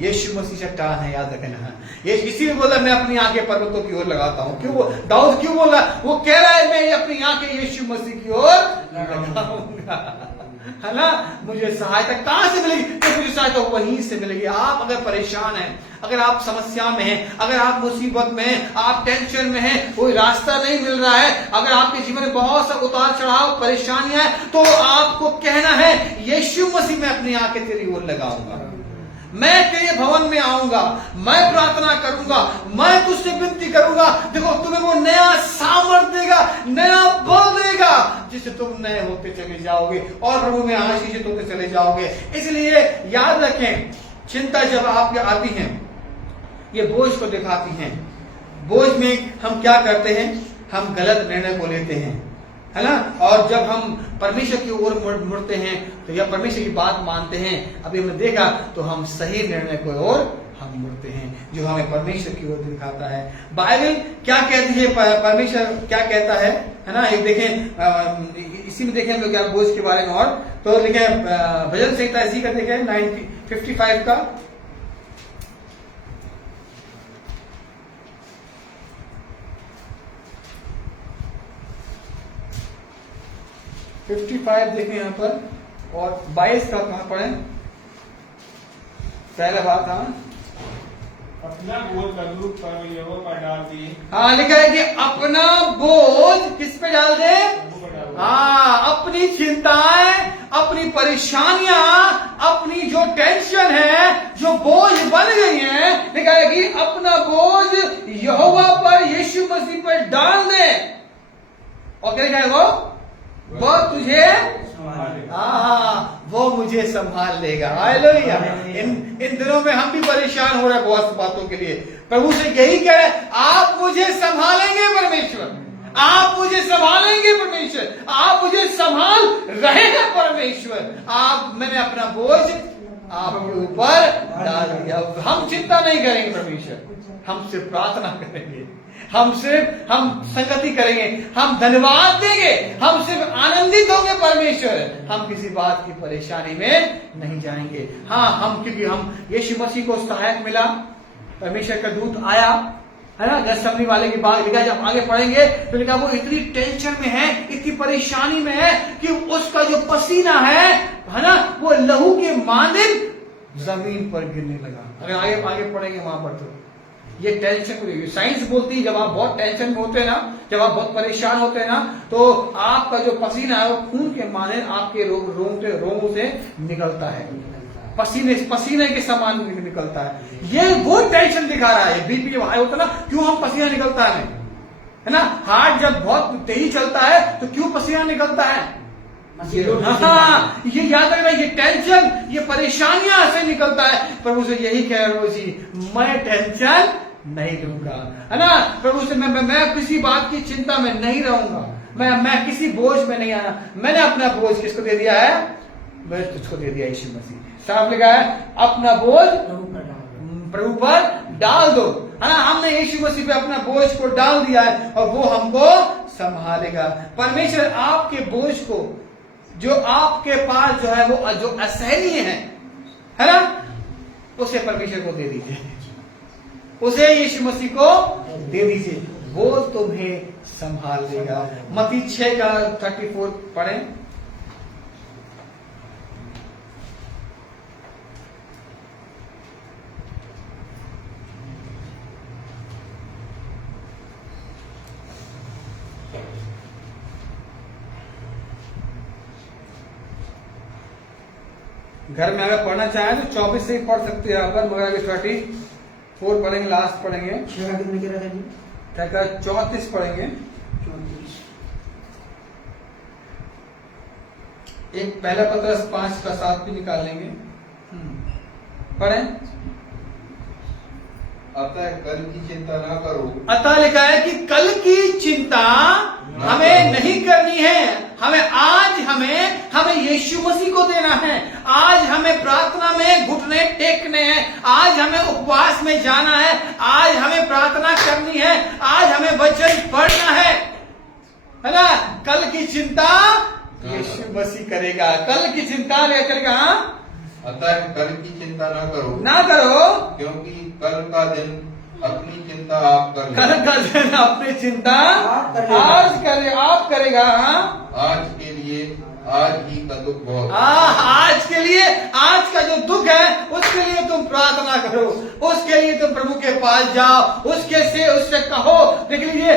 यीशु मसीह चट्टान है, याद रखना। ये इसी में बोला मैं अपनी आंखें पर्वतों की ओर लगाता हूँ। क्यों दाऊद क्यों बोला, वो कह रहा है मैं अपनी आंखें यीशु मसीह की ओर लगाऊंगा, है ना। मुझे सहायता कहां से मिलेगी, तो मुझे सहायता वहीं से मिलेगी। आप अगर परेशान हैं, अगर आप समस्या में हैं, अगर आप मुसीबत में हैं, आप टेंशन में हैं, कोई रास्ता नहीं मिल रहा है, अगर आपके जीवन में बहुत सा उतार चढ़ाव परेशानियां हैं, तो आपको कहना है यीशु मसीह में अपनी आंखें तेरी ओर लगाऊंगा, मैं तेरे भवन में आऊंगा, मैं प्रार्थना करूंगा, मैं तुझसे विनती करूंगा। देखो तुम्हें वो नया सामर्थ देगा, नया बल देगा, जिससे तुम नए होते चले जाओगे और प्रभु में आशीषित होते चले जाओगे। इसलिए याद रखें, चिंता जब आपके आती है, ये बोझ को दिखाती हैं। बोझ में हम क्या करते हैं, हम गलत निर्णय को लेते हैं, है ना। और जब हम परमेश्वर की ओर मुड़ते हैं, तो या परमेश्वर की बात मानते हैं, अभी हमने देखा, तो हम सही निर्णय को ओर हम मुड़ते हैं, जो हमें परमेश्वर की ओर दिखाता है। बाइबल क्या कहती है, परमेश्वर क्या कहता है ना? एक देखें, इसी में देखें हम लोग क्या बोझ के बारे में, और तो देखें भजन संहिता इसी का देखें 55 का 55 देखें यहाँ पर, और 22 का कहां पढ़े? पहला बात, हाँ अपना बोझ कद्रू पर यहोवा पर डाल दिए। हाँ, लिखा है कि अपना बोझ किस पे डाल दे? प्रभु पर डाल दिए। हाँ, अपनी चिंताएं, अपनी परेशानियां, अपनी जो टेंशन है, जो बोझ बन गई है, लिखा है कि अपना बोझ यहोवा पर, यीशु मसीह पर डाल दे, और क्या लिखा है? वो तुझे, हाँ, वो मुझे संभाल लेगा। हालेलुया। इन दिनों में हम भी परेशान हो रहे हैं बहुत बातों के लिए। प्रभु से यही कह रहे, आप मुझे संभालेंगे परमेश्वर, आप मुझे संभालेंगे परमेश्वर, आप मुझे संभाल रहे हैं परमेश्वर। मैंने अपना बोझ आपके ऊपर डाल दिया। हम चिंता नहीं करेंगे परमेश्वर, हम सिर्फ प्रार्थना करेंगे, हम संगति करेंगे, हम धन्यवाद देंगे, हम सिर्फ आनंदित होंगे परमेश्वर। हम किसी बात की परेशानी में नहीं जाएंगे। हाँ, हम क्योंकि हम यीशु मसीह को सहायक मिला, परमेश्वर का दूत आया, है ना? गसमनी वाले की बात लिखा, जब आगे पढ़ेंगे तो लिखा वो इतनी टेंशन में है, इतनी परेशानी में है कि उसका जो पसीना है ना, वो लहू के मांदिन जमीन पर गिरने लगा। अगर आगे पढ़ेंगे वहां पर तो ये टेंशन, साइंस बोलती है जब आप बहुत टेंशन में होते हैं ना, जब आप बहुत परेशान होते हैं ना, तो आपका जो पसीना है वो खून के माने आपके रोमों से निकलता है, पसीने के समान निकलता है। ये वो टेंशन दिखा रहा है। बीपी जब हाई होता है ना, क्यों हम पसीना निकलता है ना? हार्ट जब बहुत तेजी चलता है तो क्यों पसीना निकलता है? हाँ, ये याद रखना, ये टेंशन, ये परेशानियां से निकलता है। प्रभु से यही कह रहा हूं जी, मैं टेंशन नहीं लूंगा, है ना? प्रभु से मैं किसी बात की चिंता में नहीं रहूंगा, मैं किसी बोझ में नहीं आना। मैंने अपना बोझ किसको दे दिया है? मैं तुझको दे दिया, यीशु मसीह। साफ लिखा है, अपना बोझ प्रभु पर डाल दो, है ना? हमने यीशु मसीह पे अपना बोझ को डाल दिया है और वो हमको संभालेगा। परमेश्वर आपके बोझ को, जो आपके पास जो है वो जो असहनीय है ना, उसे परमेश्वर को दे दीजिए, उसे यीशु मसीह को दे दीजिए, वो तुम्हें संभाल लेगा। मत्ती 6 का 34 पढ़ें। घर में अगर पढ़ना चाहें तो 24 से ही पढ़ सकते हैं यहाँ पर, मगर अगर 34 पढ़ेंगे, लास्ट पढ़ेंगे, 34 पढ़ेंगे। एक पहला पत्रस 5 का 7 भी निकाल लेंगे, पढ़ें। अतः कल की चिंता ना करो। अतः लिखा है कि कल की चिंता हमें नहीं करनी है। हमें यीशु मसीह को देना है। आज हमें प्रार्थना में घुटने टेकने हैं, आज हमें उपवास में जाना है, आज हमें प्रार्थना करनी है, आज हमें वचन पढ़ना है ना? कल की चिंता यीशु मसीह करेगा। कल की चिंता करेगा। अतः कल की चिंता ना करो, क्योंकि कल का दिन अपनी चिंता आप कर लो। कल का दिन अपनी चिंता आप करेगा। आज के लिए आज ही का दुख बहुत। आज के लिए, आज का जो दुख है उसके लिए तुम प्रार्थना करो, उसके लिए तुम प्रभु के पास जाओ, उससे कहो। देख लीजिए,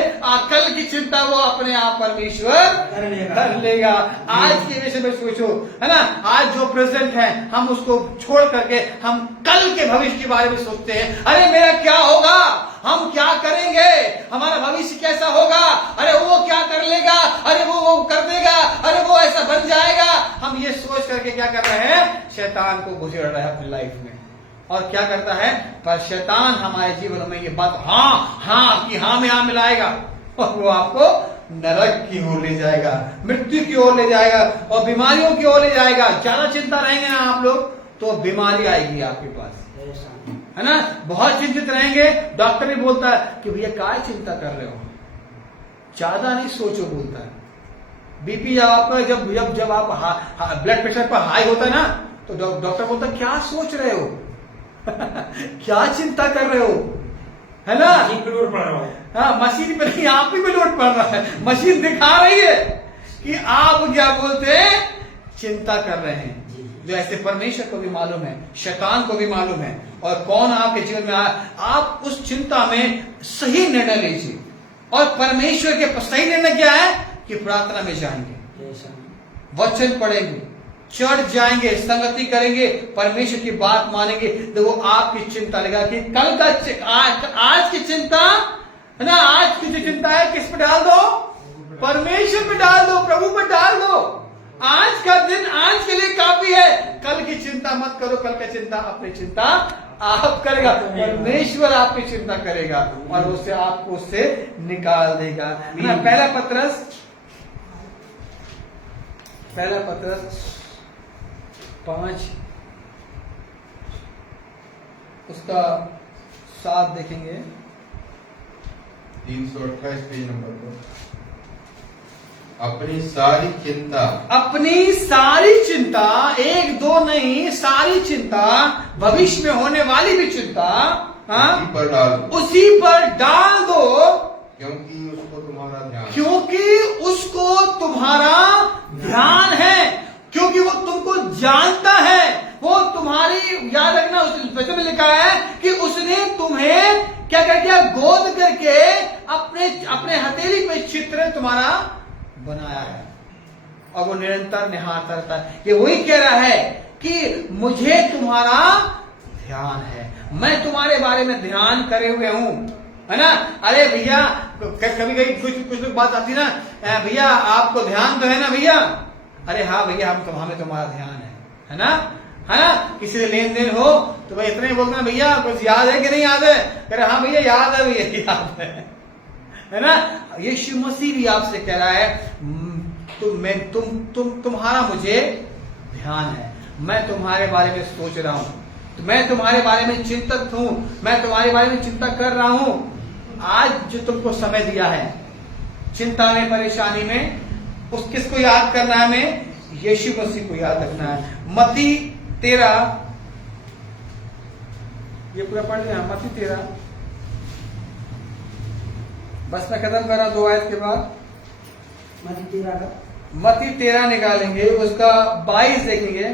कल की चिंता वो अपने आप परमेश्वर कर लेगा। आज के विषय में सोचो, है ना? आज जो प्रेजेंट है हम उसको छोड़ करके हम कल के भविष्य के बारे में सोचते हैं। अरे मेरा क्या होगा, हम क्या करेंगे, हमारा भविष्य कैसा होगा, अरे वो क्या कर लेगा, अरे वो कर देगा, अरे वो ऐसा बन जाएगा। हम ये सोच करके क्या कर रहे हैं? शैतान को गुजर रहा है अपनी लाइफ में। और क्या करता है? पर शैतान हमारे जीवन में ये बात हाँ में मिलाएगा और वो आपको नरक की ओर ले जाएगा, मृत्यु की ओर ले जाएगा और बीमारियों की ओर ले जाएगा। ज्यादा चिंता रहेंगे ना आप लोग तो बीमारी आएगी आपके पास। है ना, बहुत चिंतित रहेंगे। डॉक्टर भी बोलता है कि भैया काय चिंता कर रहे हो, ज्यादा नहीं सोचो, बोलता है। बीपी जब आपका जब जब जब आप ब्लड प्रेशर पर हाई होता है ना, तो डॉक्टर बोलता है क्या सोच रहे हो क्या चिंता कर रहे हो, है ना। मशीन पे लोड पड़ रहा है। हाँ, मशीन पे नहीं, आप ही पे लोड पड़ रहा है। मशीन दिखा रही है कि आप क्या बोलते हैं, चिंता कर रहे हैं। जो ऐसे परमेश्वर को भी मालूम है, शैतान को भी मालूम है, और कौन आपके जीवन में आया। आप उस चिंता में सही निर्णय लीजिए, और परमेश्वर के सही निर्णय क्या है कि प्रार्थना में जाएंगे, वचन पढ़ेंगे, चढ़ जाएंगे, संगति करेंगे, परमेश्वर की बात मानेंगे, तो वो आपकी चिंता लेगा कि कल का आज की चिंता है ना, आज की जो चिंता है किस पे डाल दो, परमेश्वर पे डाल दो, प्रभु पे डाल दो। आज का दिन आज के लिए काफी है, कल की चिंता मत करो। कल का चिंता अपनी चिंता आप करेगा, परमेश्वर आपकी चिंता करेगा और उससे आपको उससे निकाल देगा, है ना। पहला पत्रस 5 उसका 7 देखेंगे। 328 पेज नंबर पर। अपनी सारी चिंता, एक दो नहीं, सारी चिंता, भविष्य में होने वाली भी चिंता, उसी पर डाल दो, क्योंकि उसको तुम्हारा ध्यान है, क्योंकि वो तुमको जानता है, वो तुम्हारी, याद रखना उस वचन में लिखा है कि उसने तुम्हें क्या कर दिया, गोद करके अपने हथेली पे चित्र तुम्हारा बनाया है, और वो निरंतर निहारता रहता है। ये वही कह रहा है कि मुझे तुम्हारा ध्यान है, मैं तुम्हारे बारे में ध्यान करे हुए हूं, है ना। अरे भैया, कभी कुछ लोग बात आती ना, भैया आपको ध्यान तो है ना भैया, अरे हाँ भैया हमें तुम्हारा ध्यान है ना, है ना। किसी से लेन देन हो तो भाई इतना ही बोलते ना, भैया कुछ याद है कि नहीं याद है, कह रहे हाँ भैया याद है, भैया याद है ना। यीशु मसीह भी आपसे कह रहा है तुम्हारा मुझे ध्यान है, मैं तुम्हारे बारे में सोच रहा हूं, मैं तुम्हारे बारे में चिंतित हूं, मैं तुम्हारे बारे में चिंता कर रहा हूं। आज जो तुमको समय दिया है चिंता में, परेशानी में, उस किसको याद करना है, हमें यीशु मसीह को याद रखना है। मत्ती 13, ये पूरा पढ़ लिया, मत्ती 13, बस मैं खत्म कर रहा हूं 2 आयत के बाद। मत्ती 13 निकालेंगे, उसका 22 देखेंगे।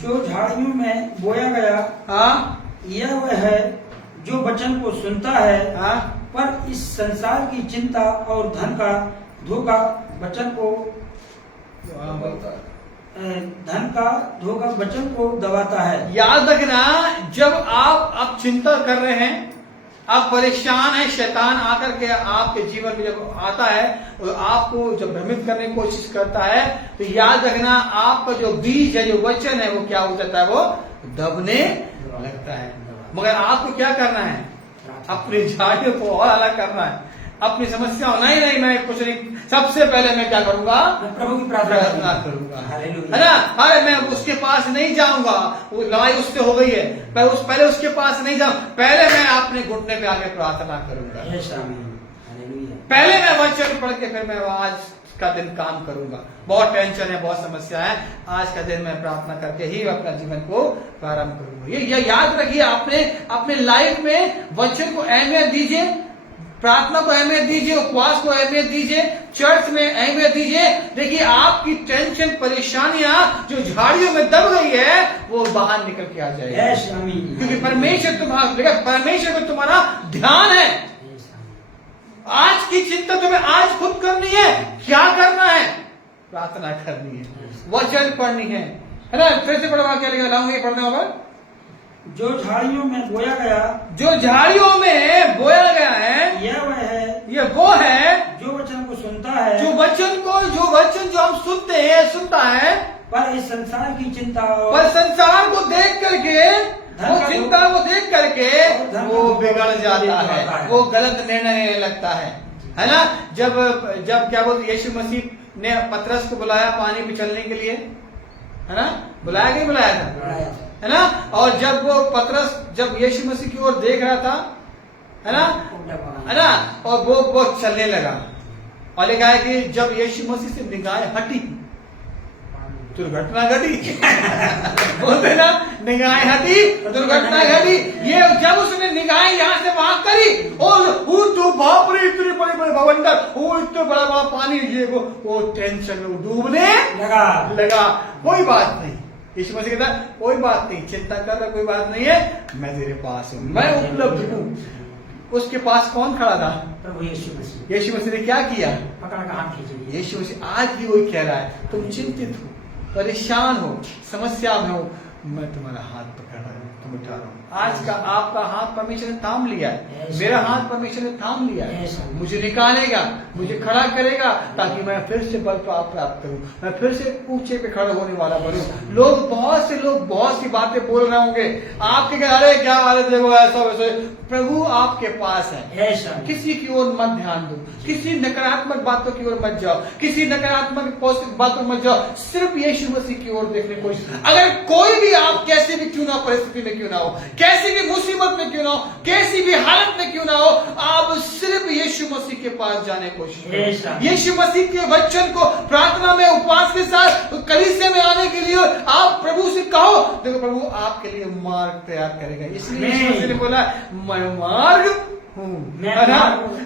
जो झाड़ियों में बोया गया, हाँ, यह वह है जो वचन को सुनता है, हाँ, पर इस संसार की चिंता और धन का धोखा वचन को दबाता है। याद रखना, जब आप चिंता कर रहे हैं, आप परेशान हैं, शैतान आकर के आपके जीवन में जब आता है और आपको जब भ्रमित करने की कोशिश करता है, तो याद रखना आपका जो बीज है, जो वचन है, वो क्या हो जाता है, वो दबने लगता है। मगर आपको क्या करना है, अपनी झाड़ियों को और अलग करना है, अपनी समस्या नहीं, मैं कुछ नहीं, सबसे पहले मैं क्या करूंगा, प्रभु की प्रार्थना करूंगा, है ना। अरे मैं उसके पास नहीं जाऊंगा, वो लड़ाई उससे हो गई है, पहले उसके पास नहीं जाऊं, पहले मैं अपने घुटने पे आके प्रार्थना करूंगा, पहले मैं वचन पढ़ के फिर मैं आज का दिन काम करूंगा। बहुत टेंशन है, बहुत समस्या है, आज का दिन मैं प्रार्थना करके ही अपना जीवन को प्रारंभ करूंगा। ये याद रखिए, आपने अपने लाइफ में वचन को अहमियत दीजिए, प्रार्थना को अहमियत दीजिए, उपवास को अहमियत दीजिए, चर्च में अहमियत दीजिए। देखिए आपकी टेंशन, परेशानियां जो झाड़ियों में दब गई है, वो बाहर निकल के आ जाएगी, क्योंकि परमेश्वर को तुम्हारा ध्यान है। आज की चिंता तुम्हें आज खुद करनी है। क्या करना है, प्रार्थना करनी है, वचन पढ़नी है ना। फिर से पढ़वा क्या लिखा, लाऊंगे पढ़ने होगा। जो झाड़ियों में बोया गया, जो झाड़ियों में बोया गया है, यह वह है, ये वो है जो वचन को सुनता है, जो वचन जो हम सुनता है, पर इस संसार की चिंता, पर संसार को देख करके, वो चिंता को देख करके वो बिगड़ जाता है, वो गलत निर्णय लेने लगता है ना। जब क्या बोलते, यीशु मसीह ने पतरस को बुलाया पानी पे चलने के लिए, है ना, बुलाया नहीं बुलाया था, बुलाया था। है ना। और जब वो पतरस जब यीशु मसीह की ओर देख रहा था, है ना, है ना, और वो चलने लगा, और लिखा है कि जब यीशु मसीह से निगाहें हटी, दुर्घटना घटी। बोलते ना, निगाहें हटी, दुर्घटना घटी। ये जब उसने निगाहें यहाँ से वहां करी, और वो तो बाप रे, इतने बड़े बड़े भवंडर, वो इतने बड़ा बड़ा पानी, ये वो टेंशन में डूबने लगा। कोई बात नहीं, यीशु मसीह कहता कोई बात नहीं, चिंता कर रहा, कोई बात नहीं है, मैं तेरे पास हूं, मैं उपलब्ध हूं। उसके पास कौन खड़ा था? प्रभु यीशु मसीह। यीशु मसीह ने क्या किया? पकड़ कर हाथ खींचे। यीशु मसीह आज भी वही कह रहा है, तुम चिंतित हो, परेशान हो, समस्या में हो, मैं तुम्हारा हाथ पकड़ रहा हूं, तुम उठा रहा हूं। आज का आपका हाथ परमेश्वर ने थाम लिया है, मेरा हाथ परमेश्वर ने थाम लिया है, मुझे निकालेगा, मुझे खड़ा करेगा, ताकि मैं फिर से बल प्राप्त करूं, मैं फिर से ऊंचे पे खड़ा होने वाला बनूं। बहुत से लोग बहुत सी बातें बोल रहे होंगे, आपके कह रहे क्या हालत है, वो ऐसा वैसे। प्रभु आपके पास है, किसी की ओर मत ध्यान दो, किसी नकारात्मक बातों की ओर मत जाओ, किसी नकारात्मक पॉजिटिव बातों मत जाओ, सिर्फ यीशु मसीह की ओर देखने की कोशिश। अगर कोई भी आप कैसे भी क्यों ना परिस्थिति में क्यों ना हो, कैसी भी मुसीबत में क्यों ना हो, कैसी भी हालत में क्यों ना हो, आप सिर्फ यीशु मसीह के पास जाने की कोशिश करो। यीशु मसीह के वचन को प्रार्थना में उपवास के साथ कलीसिया में आने के लिए आप प्रभु से कहो, देखो प्रभु आपके लिए मार्ग तैयार करेगा। इसलिए यीशु मसीह ने बोला मैं मार्ग हूँ,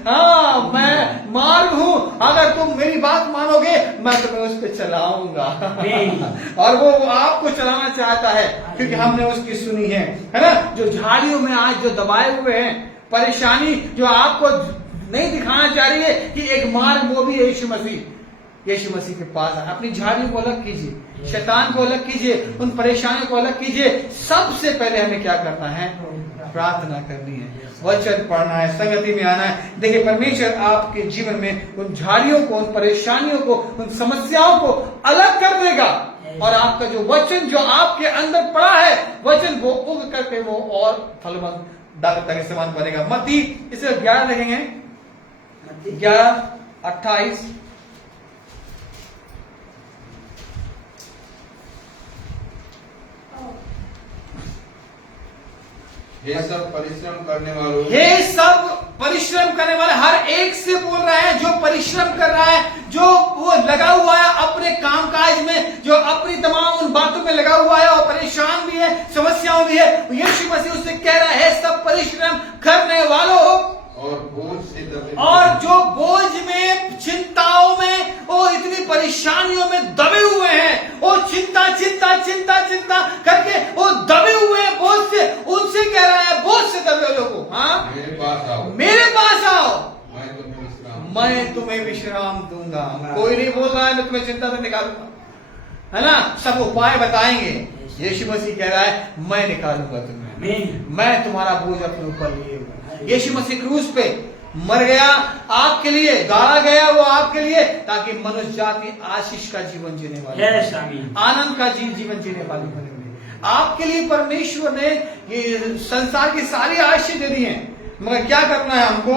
हाँ मैं मार्ग हूँ, अगर तुम मेरी बात मानोगे मैं तुम्हें उस पर चलाऊंगा। और वो आपको चलाना चाहता है, क्योंकि हमने उसकी सुनी है ना। जो झाड़ियों में आज जो दबाए हुए हैं, परेशानी जो आपको नहीं दिखाना चाह रही है कि एक मार्ग, वो भी यीशु मसीह। यीशु मसीह के पास अपनी झाड़ियों को अलग कीजिए, शैतान को अलग कीजिए, उन परेशानियों को अलग कीजिए। सबसे पहले हमें क्या करना है? प्रार्थना करनी है, वचन पढ़ना है, संगति में आना है। देखिए परमेश्वर आपके जीवन में उन झाड़ियों को, उन परेशानियों को, उन समस्याओं को अलग कर देगा, और आपका जो वचन जो आपके अंदर पड़ा है, वचन वो उग करके वो और फलवंत दाखलता के समान बनेगा। मत्ती इसे 11 देखेंगे, 11:28। ये सब परिश्रम करने वालों, ये सब परिश्रम करने वाले हर एक से बोल रहा है, जो परिश्रम कर रहा है, जो वो लगा हुआ है अपने कामकाज में, जो अपनी तमाम उन बातों में लगा हुआ है और परेशान भी है, समस्याओं भी है। यीशु मसीह उससे कह रहा है सब परिश्रम करने वालों और बोझ से दबे, और जो बोझ में, चिंताओं में और इतनी परेशानियों में दबे हुए हैं, वो चिंता चिंता चिंता चिंता करके वो दबे हुए हैं बोझ से, उनसे कह रहा है बोझ से दबे लोगों, हाँ मेरे पास आओ, मेरे पास आओ, मैं तुम्हें विश्राम, मैं तुम्हें विश्राम दूंगा। कोई नहीं बोल रहा है मैं तुम्हें चिंता से निकालूंगा, है ना, सब उपाय बताएंगे। यीशु मसीह कह रहा है मैं निकालूंगा तुम्हें, मैं तुम्हारा बोझ अपने ऊपर लिए हुआ। यीशु मसीह क्रूस पे मर गया आपके लिए, गाड़ा गया वो आपके लिए, ताकि मनुष्य जाति आशीष का जीवन जीने वाले, आनंद का जीवन जीने वाले बने हुए। आपके लिए परमेश्वर ने ये संसार की सारी आशीष दे दी है, मगर क्या करना है हमको?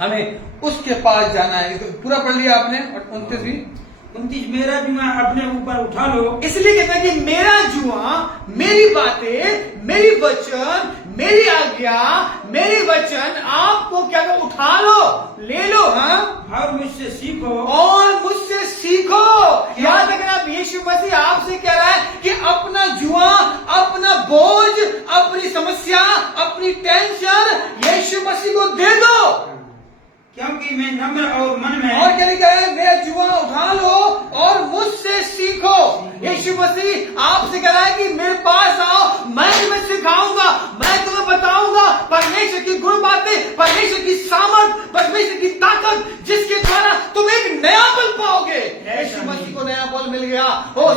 हमें उसके पास जाना है। पूरा पढ़ लिया आपने? और 29 मेरा जुआ अपने ऊपर उठा लो। इसलिए कहता है कि मेरा जुआ, मेरी बातें, मेरी वचन, मेरी आज्ञा, मेरी वचन आपको क्या करो? उठा लो, ले लो, हाँ, और मुझसे सीखो, और मुझसे सीखो। याद रखना यीशु मसीह आपसे कह रहा है कि अपना जुआ, अपना बोझ, अपनी समस्या, अपनी टेंशन यीशु मसीह को दे दो, क्योंकि मैं नम्र और मन में। और क्या लिखा है? मेरा जुआ उठा लो और मुझसे सीखो। यीशु मसीह आपसे कह रहा है कि मेरे पास आओ, मैं तुम्हें सिखाऊंगा, मैं तुम्हें बताऊंगा परमेश्वर की गुण बातें, परमेश्वर की सामर्थ, परमेश्वर की ताकत, जिसके द्वारा तुम एक नया बल पाओगे। यीशु मसीह को नया बल मिल गया। वो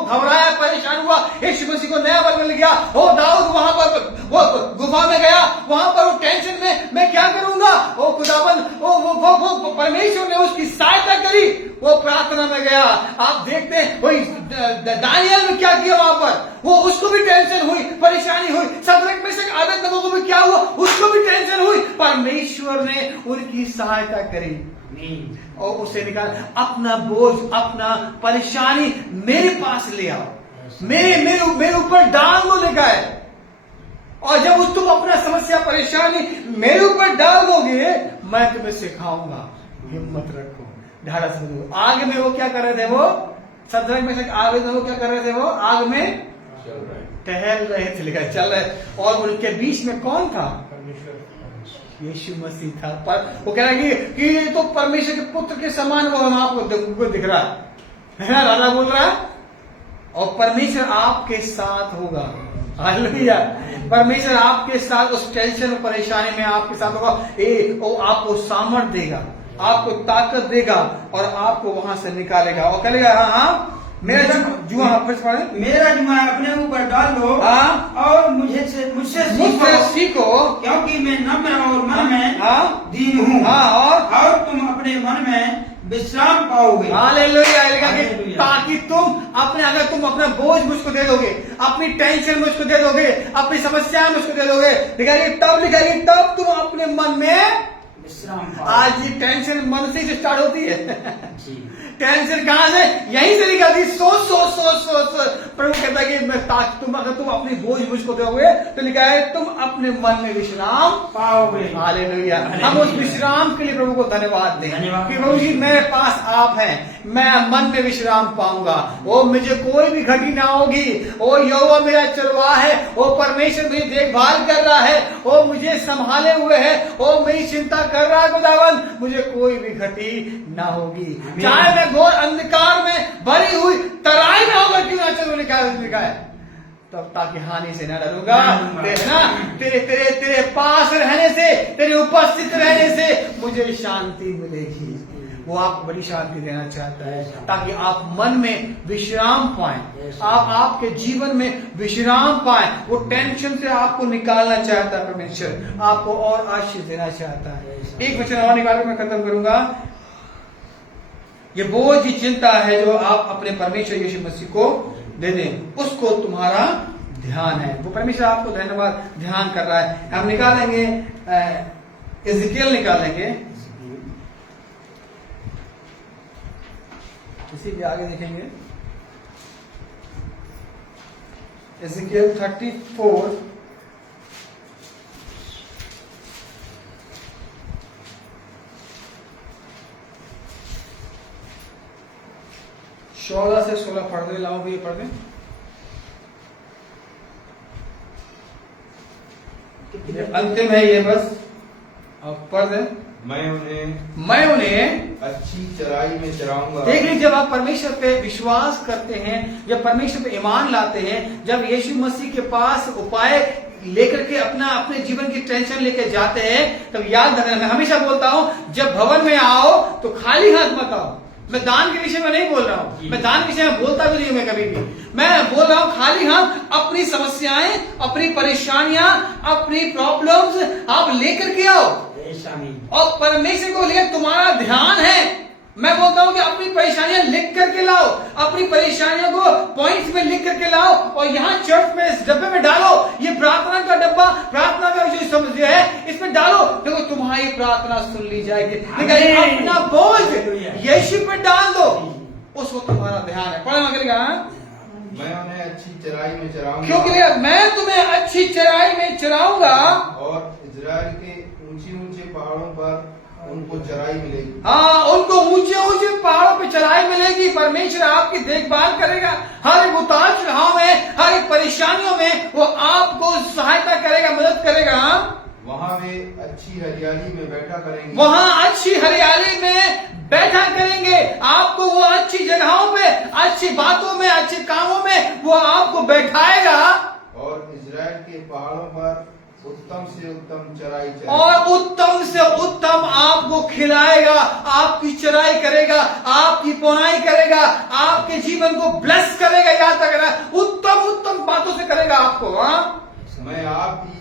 घबराया, परेशान हुआ, यीशु मसीह को नया बल मिल गया। वो दाऊद वहां पर वो गुफा में गया, वहां पर वो टेंशन में मैं क्या करूंगा, वो खुदाबंद वो परमेश्वर ने उसकी सहायता करी, वो प्रार्थना में गया। आप देखते हैं वही दानियल में क्या किया, वहां पर वो उसको भी टेंशन हुई, परेशानी हुई। शद्रक मेशक अबेदनगो को भी क्या हुआ, उसको भी टेंशन हुई। परमेश्वर ने उनकी सहायता करी। आमीन। और उसे निकाल, अपना बोझ, अपना परेशानी मेरे पास ले आओ, मेरे ऊपर डाल दो लिखा है। और जब तुम अपना समस्या परेशानी मेरे ऊपर डाल दोगे, मैं तुम्हें सिखाऊंगा, हिम्मत रखो, ढाढ़स बनो। आग में वो क्या कर रहे थे, वो सदरक में से आग में वो क्या कर रहे थे, वो आग में टहल रहे थे, लिखा है, चल रहे। और उनके बीच में कौन था, यीशु मसीह था। पर वो कह रहा है कि ये तो परमेश्वर के पुत्र के समान वो हम आपको दिख रहा है ना, राजा बोल रहा है। और परमेश्वर आपके साथ होगा, हालेलुया। परमेश्वर आपके साथ उस टेंशन और परेशानी में आपके साथ होगा। वो आपको सामर्थ देगा, आपको ताकत देगा और आपको वहां से निकालेगा। और कहेगा हाँ मेरा जुआ मेरा जुआ अपने ऊपर डाल लो और मुझसे सीखो, क्योंकि मैं नम्र और मन में दीन हूँ, और तुम अपने मन में विश्राम पाओगे। हालेलुया। ताकि तुम अपने, अगर तुम अपना बोझ मुझको दे दोगे, अपनी टेंशन मुझको दे दोगे, अपनी समस्याएं मुझको दे दोगे, लिखाएगी तब तुम अपने मन में विश्राम पाओगे। आज ये टेंशन मन से स्टार्ट होती है। टेंशन कहां से, यहीं से निकलती। सोच प्रभु कहता है कि तुम अगर तुम अपनी बोझ मुझको दोगे तो लिखा है तुम अपने मन में विश्राम पाओगे। हालेलुया। हम उस विश्राम के लिए प्रभु को धन्यवाद दें कि प्रभु जी मेरे पास आप हैं, मैं मन में विश्राम पाऊंगा। वो मुझे कोई भी घटी ना होगी। वो यहोवा मेरा चरवाहा है, वो परमेश्वर मेरी देखभाल कर रहा है, वो मुझे संभाले हुए है, वो मेरी चिंता कर रहा है खुदावन, मुझे कोई भी घटी ना होगी। चाहे मैं घोर अंधकार में भरी हुई तराई में होगा क्यों ना चलो, लिखा है तब ताकि हानि से न डरूंगा। तेरे पास रहने से, तेरे उपस्थित रहने से मुझे शांति मिलेगी। वो आपको बड़ी शांति देना चाहता है ताकि आप मन में विश्राम पाएं, आप आपके जीवन में विश्राम पाएं। वो टेंशन से आपको निकालना चाहता है परमेश्वर, आपको और आशीष देना चाहता है। एक वचन और निकाल कर मैं खत्म करूंगा। ये बोझ की चिंता है जो आप अपने परमेश्वर यीशु मसीह को दे दें, उसको तुम्हारा ध्यान है। वो परमेश्वर आपको धन्यवाद ध्यान कर रहा है। हम निकालेंगे एजेकियल निकालेंगे, इसी के आगे देखेंगे एजेकियल 34 16 से 16 पढ़ दे, लाओ भी पढ़ दे। अंतिम है ये, बस अब पढ़ दे। मैं उन्हें अच्छी चराई में चराऊंगा। देख लीजिए, जब आप परमेश्वर पे विश्वास करते हैं, जब परमेश्वर पे ईमान लाते हैं, जब यीशु मसीह के पास उपाय लेकर के अपने जीवन की टेंशन लेके जाते हैं, तब याद रखना, मैं हमेशा बोलता हूं जब भवन में आओ तो खाली हाथ मत आओ। मैं दान के विषय में नहीं बोल रहा हूं, मैं दान के विषय में बोलता भी नहीं हूं मैं कभी भी। मैं बोल रहा हूं खाली हाथ अपनी समस्याएं, अपनी परेशानियां, अपनी प्रॉब्लम्स आप लेकर के आओ और परमेश्वर को लेकर तुम्हारा ध्यान है। मैं बोलता हूं कि अपनी परेशानियां लिख करके लाओ, अपनी परेशानियों को पॉइंट्स में लिख करके लाओ और यहाँ चर्च में इस डब्बे में डालो। ये प्रार्थना का डब्बा, प्रार्थना का जो समझ है इसमें डालो, देखो तुम्हारी प्रार्थना सुन ली जाएगी। लेकिन अपना बोझ यीशु पे डाल दो, उसको तुम्हारा ध्यान है। पढ़ना करेगा, मैं उन्हें अच्छी चराई में चराऊंगा, क्योंकि मैं तुम्हें अच्छी चराई में चराऊंगा और इजराइल के ऊंचे ऊंचे पहाड़ों पर उनको चराई मिलेगी। हाँ, उनको ऊंचे ऊंचे पहाड़ों पे चराई मिलेगी। परमेश्वर आपकी देखभाल करेगा, हर एक उतार चढ़ाव में, हर एक परेशानियों में वो आपको सहायता करेगा, मदद करेगा। वहाँ वे अच्छी हरियाली में बैठा करेंगे, वहाँ अच्छी हरियाली में बैठा करेंगे। आपको वो अच्छी जगहों पे, अच्छी बातों में, अच्छे कामों में वो आपको बैठाएगा और इजराइल के पहाड़ों पर उत्तम से उत्तम चराई और उत्तम से उत्तम आपको खिलाएगा, आपकी चराई करेगा, आपकी पुनाई करेगा, आपके जीवन को ब्लेस करेगा। याद रखना, उत्तम उत्तम बातों से करेगा आपको। मैं आप ही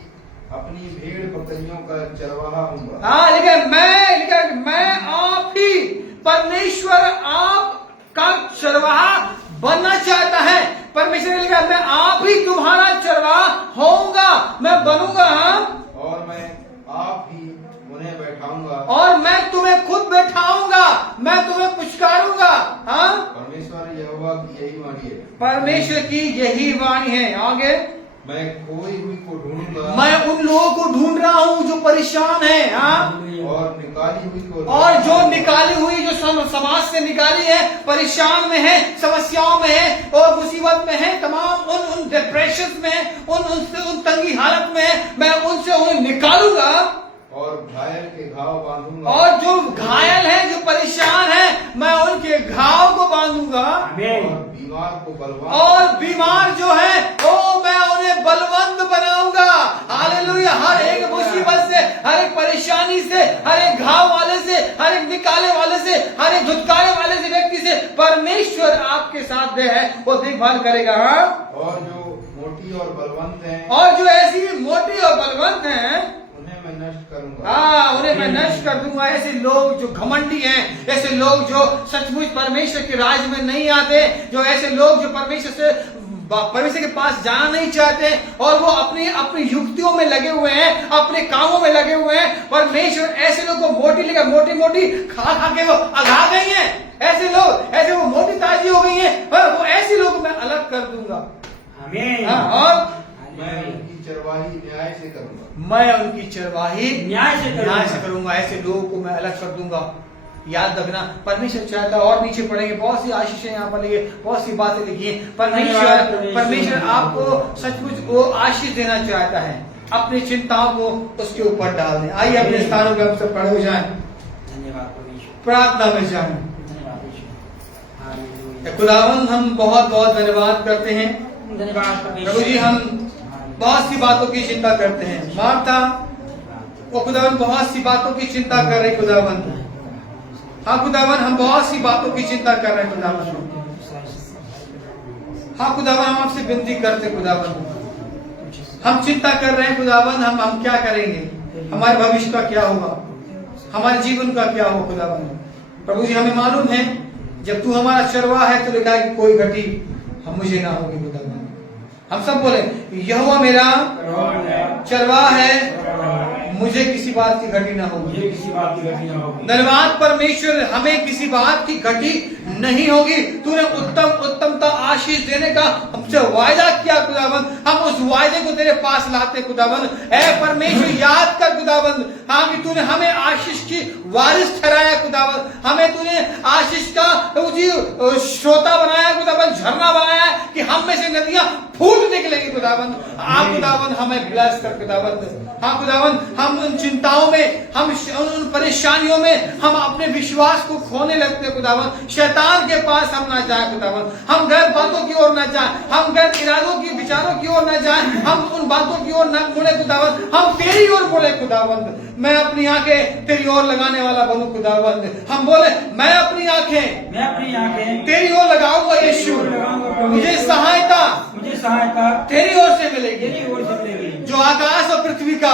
अपनी भेड़ बकरियों का चरवाहा हूँ। हाँ, लेकिन मैं आप ही, परमेश्वर आपका चरवाहा बनना चाहता है। परमेश्वर ने लिखा मैं आप ही तुम्हारा चरवाहा होऊंगा, मैं बनूंगा। और मैं आप ही उन्हें बैठाऊंगा और मैं तुम्हें खुद बैठाऊंगा। परमेश्वर की यही वाणी है। आगे, मैं खोई हुई को ढूंढूंगा मैं उन लोगों को ढूंढ रहा हूं जो परेशान है। हाँ, और निकाली हुई को और जो निकाली हुई, जो समाज से निकाली है, परेशान में है, समस्याओं में है और मुसीबत में है, तमाम उन डिप्रेशन में, उन तंगी हालत में है, मैं उनसे उन्हें निकालूंगा। और घायल के घाव बांधूंगा और जो घायल है, जो परेशान है, मैं उनके घाव को बांधूंगा। और बीमार को बलवान और बीमार जो है वो मैं उन्हें बलवंत बनाऊंगा। हालेलुया। हर एक मुसीबत से, हर एक परेशानी से, हर एक घाव वाले से, हर एक निकाले वाले से, हर एक धुतकारे वाले से व्यक्ति से परमेश्वर आपके साथ दे है, वो देखभाल करेगा। हाँ? और जो मोटी और बलवंत हैं और जो ऐसी मोटी और बलवंत हैं, उन्हें मैं नष्ट करूंगा। हाँ, उन्हें मैं नष्ट कर दूंगा। ऐसे लोग जो घमंडी हैं, ऐसे लोग जो सचमुच परमेश्वर के राज में नहीं आते, जो ऐसे लोग जो परमेश्वर के पास जाना नहीं चाहते और वो अपनी युक्तियों में लगे हुए हैं, अपने कामों में लगे हुए हैं, परमेश्वर ऐसे लोग को मोटी खा के वो अघा गई हैं। ऐसे लोग, ऐसे वो मोटी ताजी हो गई हैं, वो ऐसे लोग मैं अलग कर दूंगा। हाँ, और मैं उनकी चरवाही न्याय से करूंगा। मैं उनकी चरवाही न्याय से करूंगा। ऐसे लोगों को मैं अलग कर दूंगा। याद रखना, परमेश्वर चाहता है, और नीचे पढ़ेंगे, बहुत सी आशीषें यहाँ पर लिखी, बहुत सी बातें लिखी हैं। परमेश्वर आपको सचमुच वो आशीष देना चाहता है। अपनी चिंताओं को उसके ऊपर डाल दें। आइए अपने स्थानों पर हम सब खड़े हो जाएं, प्रार्थना में जाएं। खुदावंद, हम बहुत बहुत धन्यवाद करते हैं प्रभु जी। हम बहुत सी बातों की चिंता करते हैं। मार्था वो खुदावन बहुत सी बातों की चिंता कर रहे खुदावन। हाँ खुदावन, हम बहुत सी बातों की चिंता कर रहे हैं खुदावन। हाँ खुदावन, हम आपसे विनती करते खुदावन, हम चिंता कर रहे हैं खुदावन, हम क्या करेंगे, हमारे भविष्य का क्या होगा, हमारे जीवन का क्या होगा खुदावन। प्रभु जी, हमें मालूम है जब तू हमारा चरवाहा है तो लिखा है कि कोई घटी हम मुझे ना होगी खुदावन। हम सब बोले, यहोवा मेरा चरवाहा है, मुझे किसी बात की घटी ना होगी। धन्यवाद परमेश्वर, हमें किसी बात की घटी नहीं होगी। तूने उत्तमता आशीष देने का हमसे वायदा किया खुदावन। हम उस वायदे को तेरे पास लाते खुदावन। ऐ परमेश्वर, याद कर खुदावन, हाँ कि तूने हमें आशीष की वारिस ठहराया खुदावन। हमें तूने आशीष का श्रोता बनाया खुदावन, झरना बनाया कि हम में से नदियां फूट निकलेगी खुदावन। आप खुदावन हमें ब्लेस कर खुदावन। हाँ खुदावन, हम उन चिंताओं में, हम उन परेशानियों में हम अपने विश्वास को खोने लगते खुदावन। शैतान के पास हम ना जाए खुदावन, हम गलत बातों की ओर ना जाए, हम गलत इरादों की विचारों की ओर ना जाए, हम उन बातों की ओर न मुड़े खुदावन, हम तेरी ओर मुड़े खुदावन। मैं अपनी आंखें तेरी ओर लगाने वाला बनूं खुदावन। हम बोले, मैं अपनी आंखें तेरी ओर लगाऊंगा यीशु। मुझे सहायता तेरी ओर से मिलेगी, जो आकाश और पृथ्वी का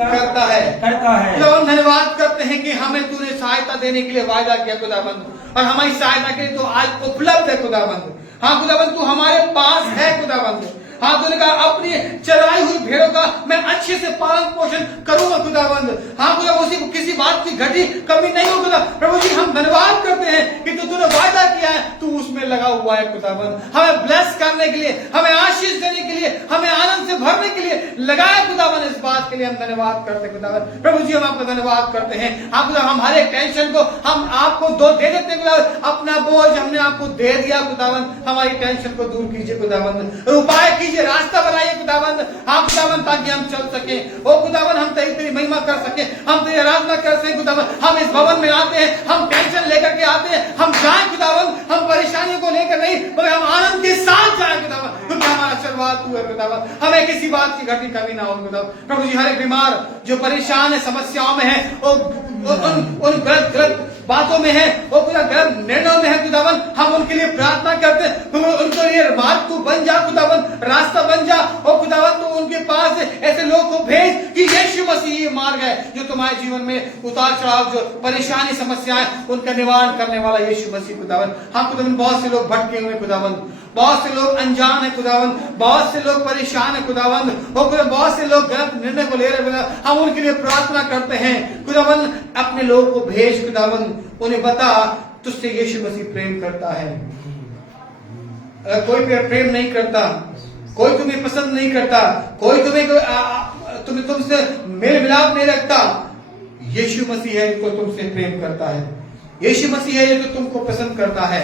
करता है। जब हम धन्यवाद करते हैं कि हमें तूने सहायता देने के लिए वायदा किया खुदाबंद, और हमारी सहायता के लिए तो आज उपलब्ध है खुदाबंद। हाँ खुदाबंद, तू हमारे पास है खुदाबंद। हाँ, तूने कहा अपनी चराई हुई भेड़ों का मैं अच्छे से पालन पोषण करूंगा खुदाबंद। हाँ खुदा, उसी को किसी बात की घटी कमी नहीं होगी खुदा। प्रभु जी, हम धन्यवाद करते हैं कि तूने वायदा किया है, तू उसमें लगा हुआ है खुदाबंद। हमें ब्लेस करने के लिए, हमें आशीष देने के लिए, हमें आनंद से भरने के लिए लगाया खुदाबंद। इस बात के लिए हम धन्यवाद करते हैं खुदाबंद। प्रभु जी, हम आपका धन्यवाद करते हैं। हाँ खुदा, हम हर एक टेंशन को हम आपको दे देते हैं खुदाबंद। अपना बोझ हमने आपको दे दिया खुदाबंद। हमारी टेंशन को दूर कीजिए खुदाबंद, उपाय कीजिए, रास्ता बनाइए खुदाबंद। हाँ खुदाबंद, ताकि हम चल सके। ओ खुदाबंद, हम तेरी महिमा कर सके, हम तेरी आराधना कर सके खुदाबंद। हम इस भवन में आते हैं, हम टेंशन लेकर के आते हैं, हम जाए खुदाबंद, हम परेशानियों को लेकर नहीं, मगर हम आनंद के साथ जाए खुदाबंद, क्योंकि हमारा आशीर्वाद तू है खुदाबंद। हमें किसी बात की घटी कमी ना हो खुदाबंद। प्रभु जी, हर एक बीमार जो परेशान है, समस्याओं में है, उन गलत बातों में है, वो पूरा गलत निर्णयों में है खुदाबंद, हम उनके लिए प्रार्थना करते हैं। उनके लिए मार्ग तू बन जा खुदाबंद, रास्ता बन जा। और खुदाबंद, तू उनके पास ऐसे लोग को भेज कि यीशु मसीह ये मार्ग है जो तुम्हारे जीवन में उतार चढ़ाव, जो परेशानी समस्याएं, उनका निवारण करने वाला यीशु मसीह खुदाबंद। हाँ खुदाबंद, बहुत से लोग भटके हुए खुदाबंद, बहुत से लोग अनजान है खुदाबंद, बहुत से लोग परेशान है खुदाबंद, और बहुत से लोग गलत निर्णय को ले रहे हैं। हम उनके लिए प्रार्थना करते हैं खुदाबंद, अपने लोगों को भेज खुदाबंद, उन्हें बता तुझसे यीशु मसीह प्रेम करता है। कोई प्रेम नहीं करता, कोई तुम्हें पसंद नहीं करता, कोई तुम्हें तुमसे मेल मिलाप नहीं रखता, यीशु मसीह है जो तुमसे प्रेम करता है। यीशु मसीह है जो तुमको पसंद करता है।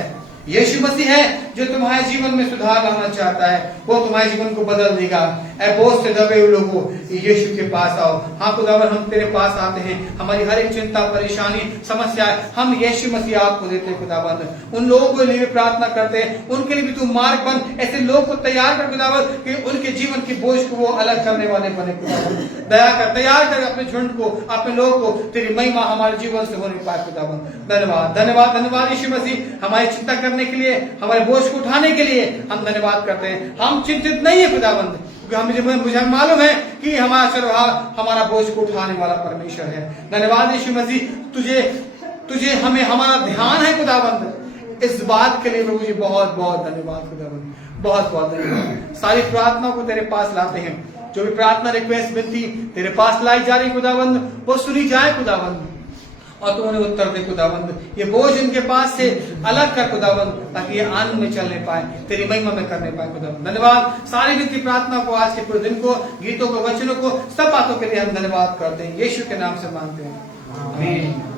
यीशु मसीह है जो तुम्हारे जीवन में सुधार लाना चाहता है। वो तुम्हारे जीवन को बदल देगा। ऐ बोझ से दबे हुए लोगों, यीशु के पास आओ। हाँ खुदावन, हम तेरे पास आते हैं। हमारी हर एक चिंता, परेशानी, समस्या हम यीशु मसीह आपको देते हैं खुदावन। उन लोगों के लिए भी प्रार्थना करते हैं, उनके लिए भी तू मार्ग बन। ऐसे लोग को तैयार कर खुदावन कि उनके जीवन की बोझ को वो अलग करने वाले बने खुदावन। दया कर, तैयार कर अपने झुंड को, अपने लोग को। तेरी महिमा हमारे जीवन से होने पाए खुदावन। धन्यवाद, धन्यवाद, धन्यवाद यीशु मसीह। हमारी चिंता करने के लिए, हमारे बोझ को उठाने के लिए हम धन्यवाद करते हैं। हम चिंतित नहीं है खुदावंद, मुझे मालूम है कि हमारा सर्वहार हमारा बोझ को उठाने वाला परमेश्वर है। धन्यवाद यीशु मसीह, तुझे हमें हमारा ध्यान है खुदावंद। इस बात के लिए मैं मुझे बहुत बहुत धन्यवाद खुदावंद, बहुत बहुत धन्यवाद। सारी प्रार्थना को तेरे पास लाते हैं। जो भी प्रार्थना, रिक्वेस्ट, विनती तेरे पास लाई जा रही खुदावंद, वो सुनी जाए खुदावंद, और तू उन्हें उत्तर दे खुदावंद। ये बोझ इनके पास से अलग कर खुदावंद, ताकि ये आनंद में चलने पाए, तेरी महिमा में करने पाए खुदावंद। धन्यवाद। सारी विनती प्रार्थना को, आज के पूरे दिन को, गीतों को, वचनों को, सब बातों के लिए हम धन्यवाद करते हैं। यीशु के नाम से मांगते हैं, आमीन।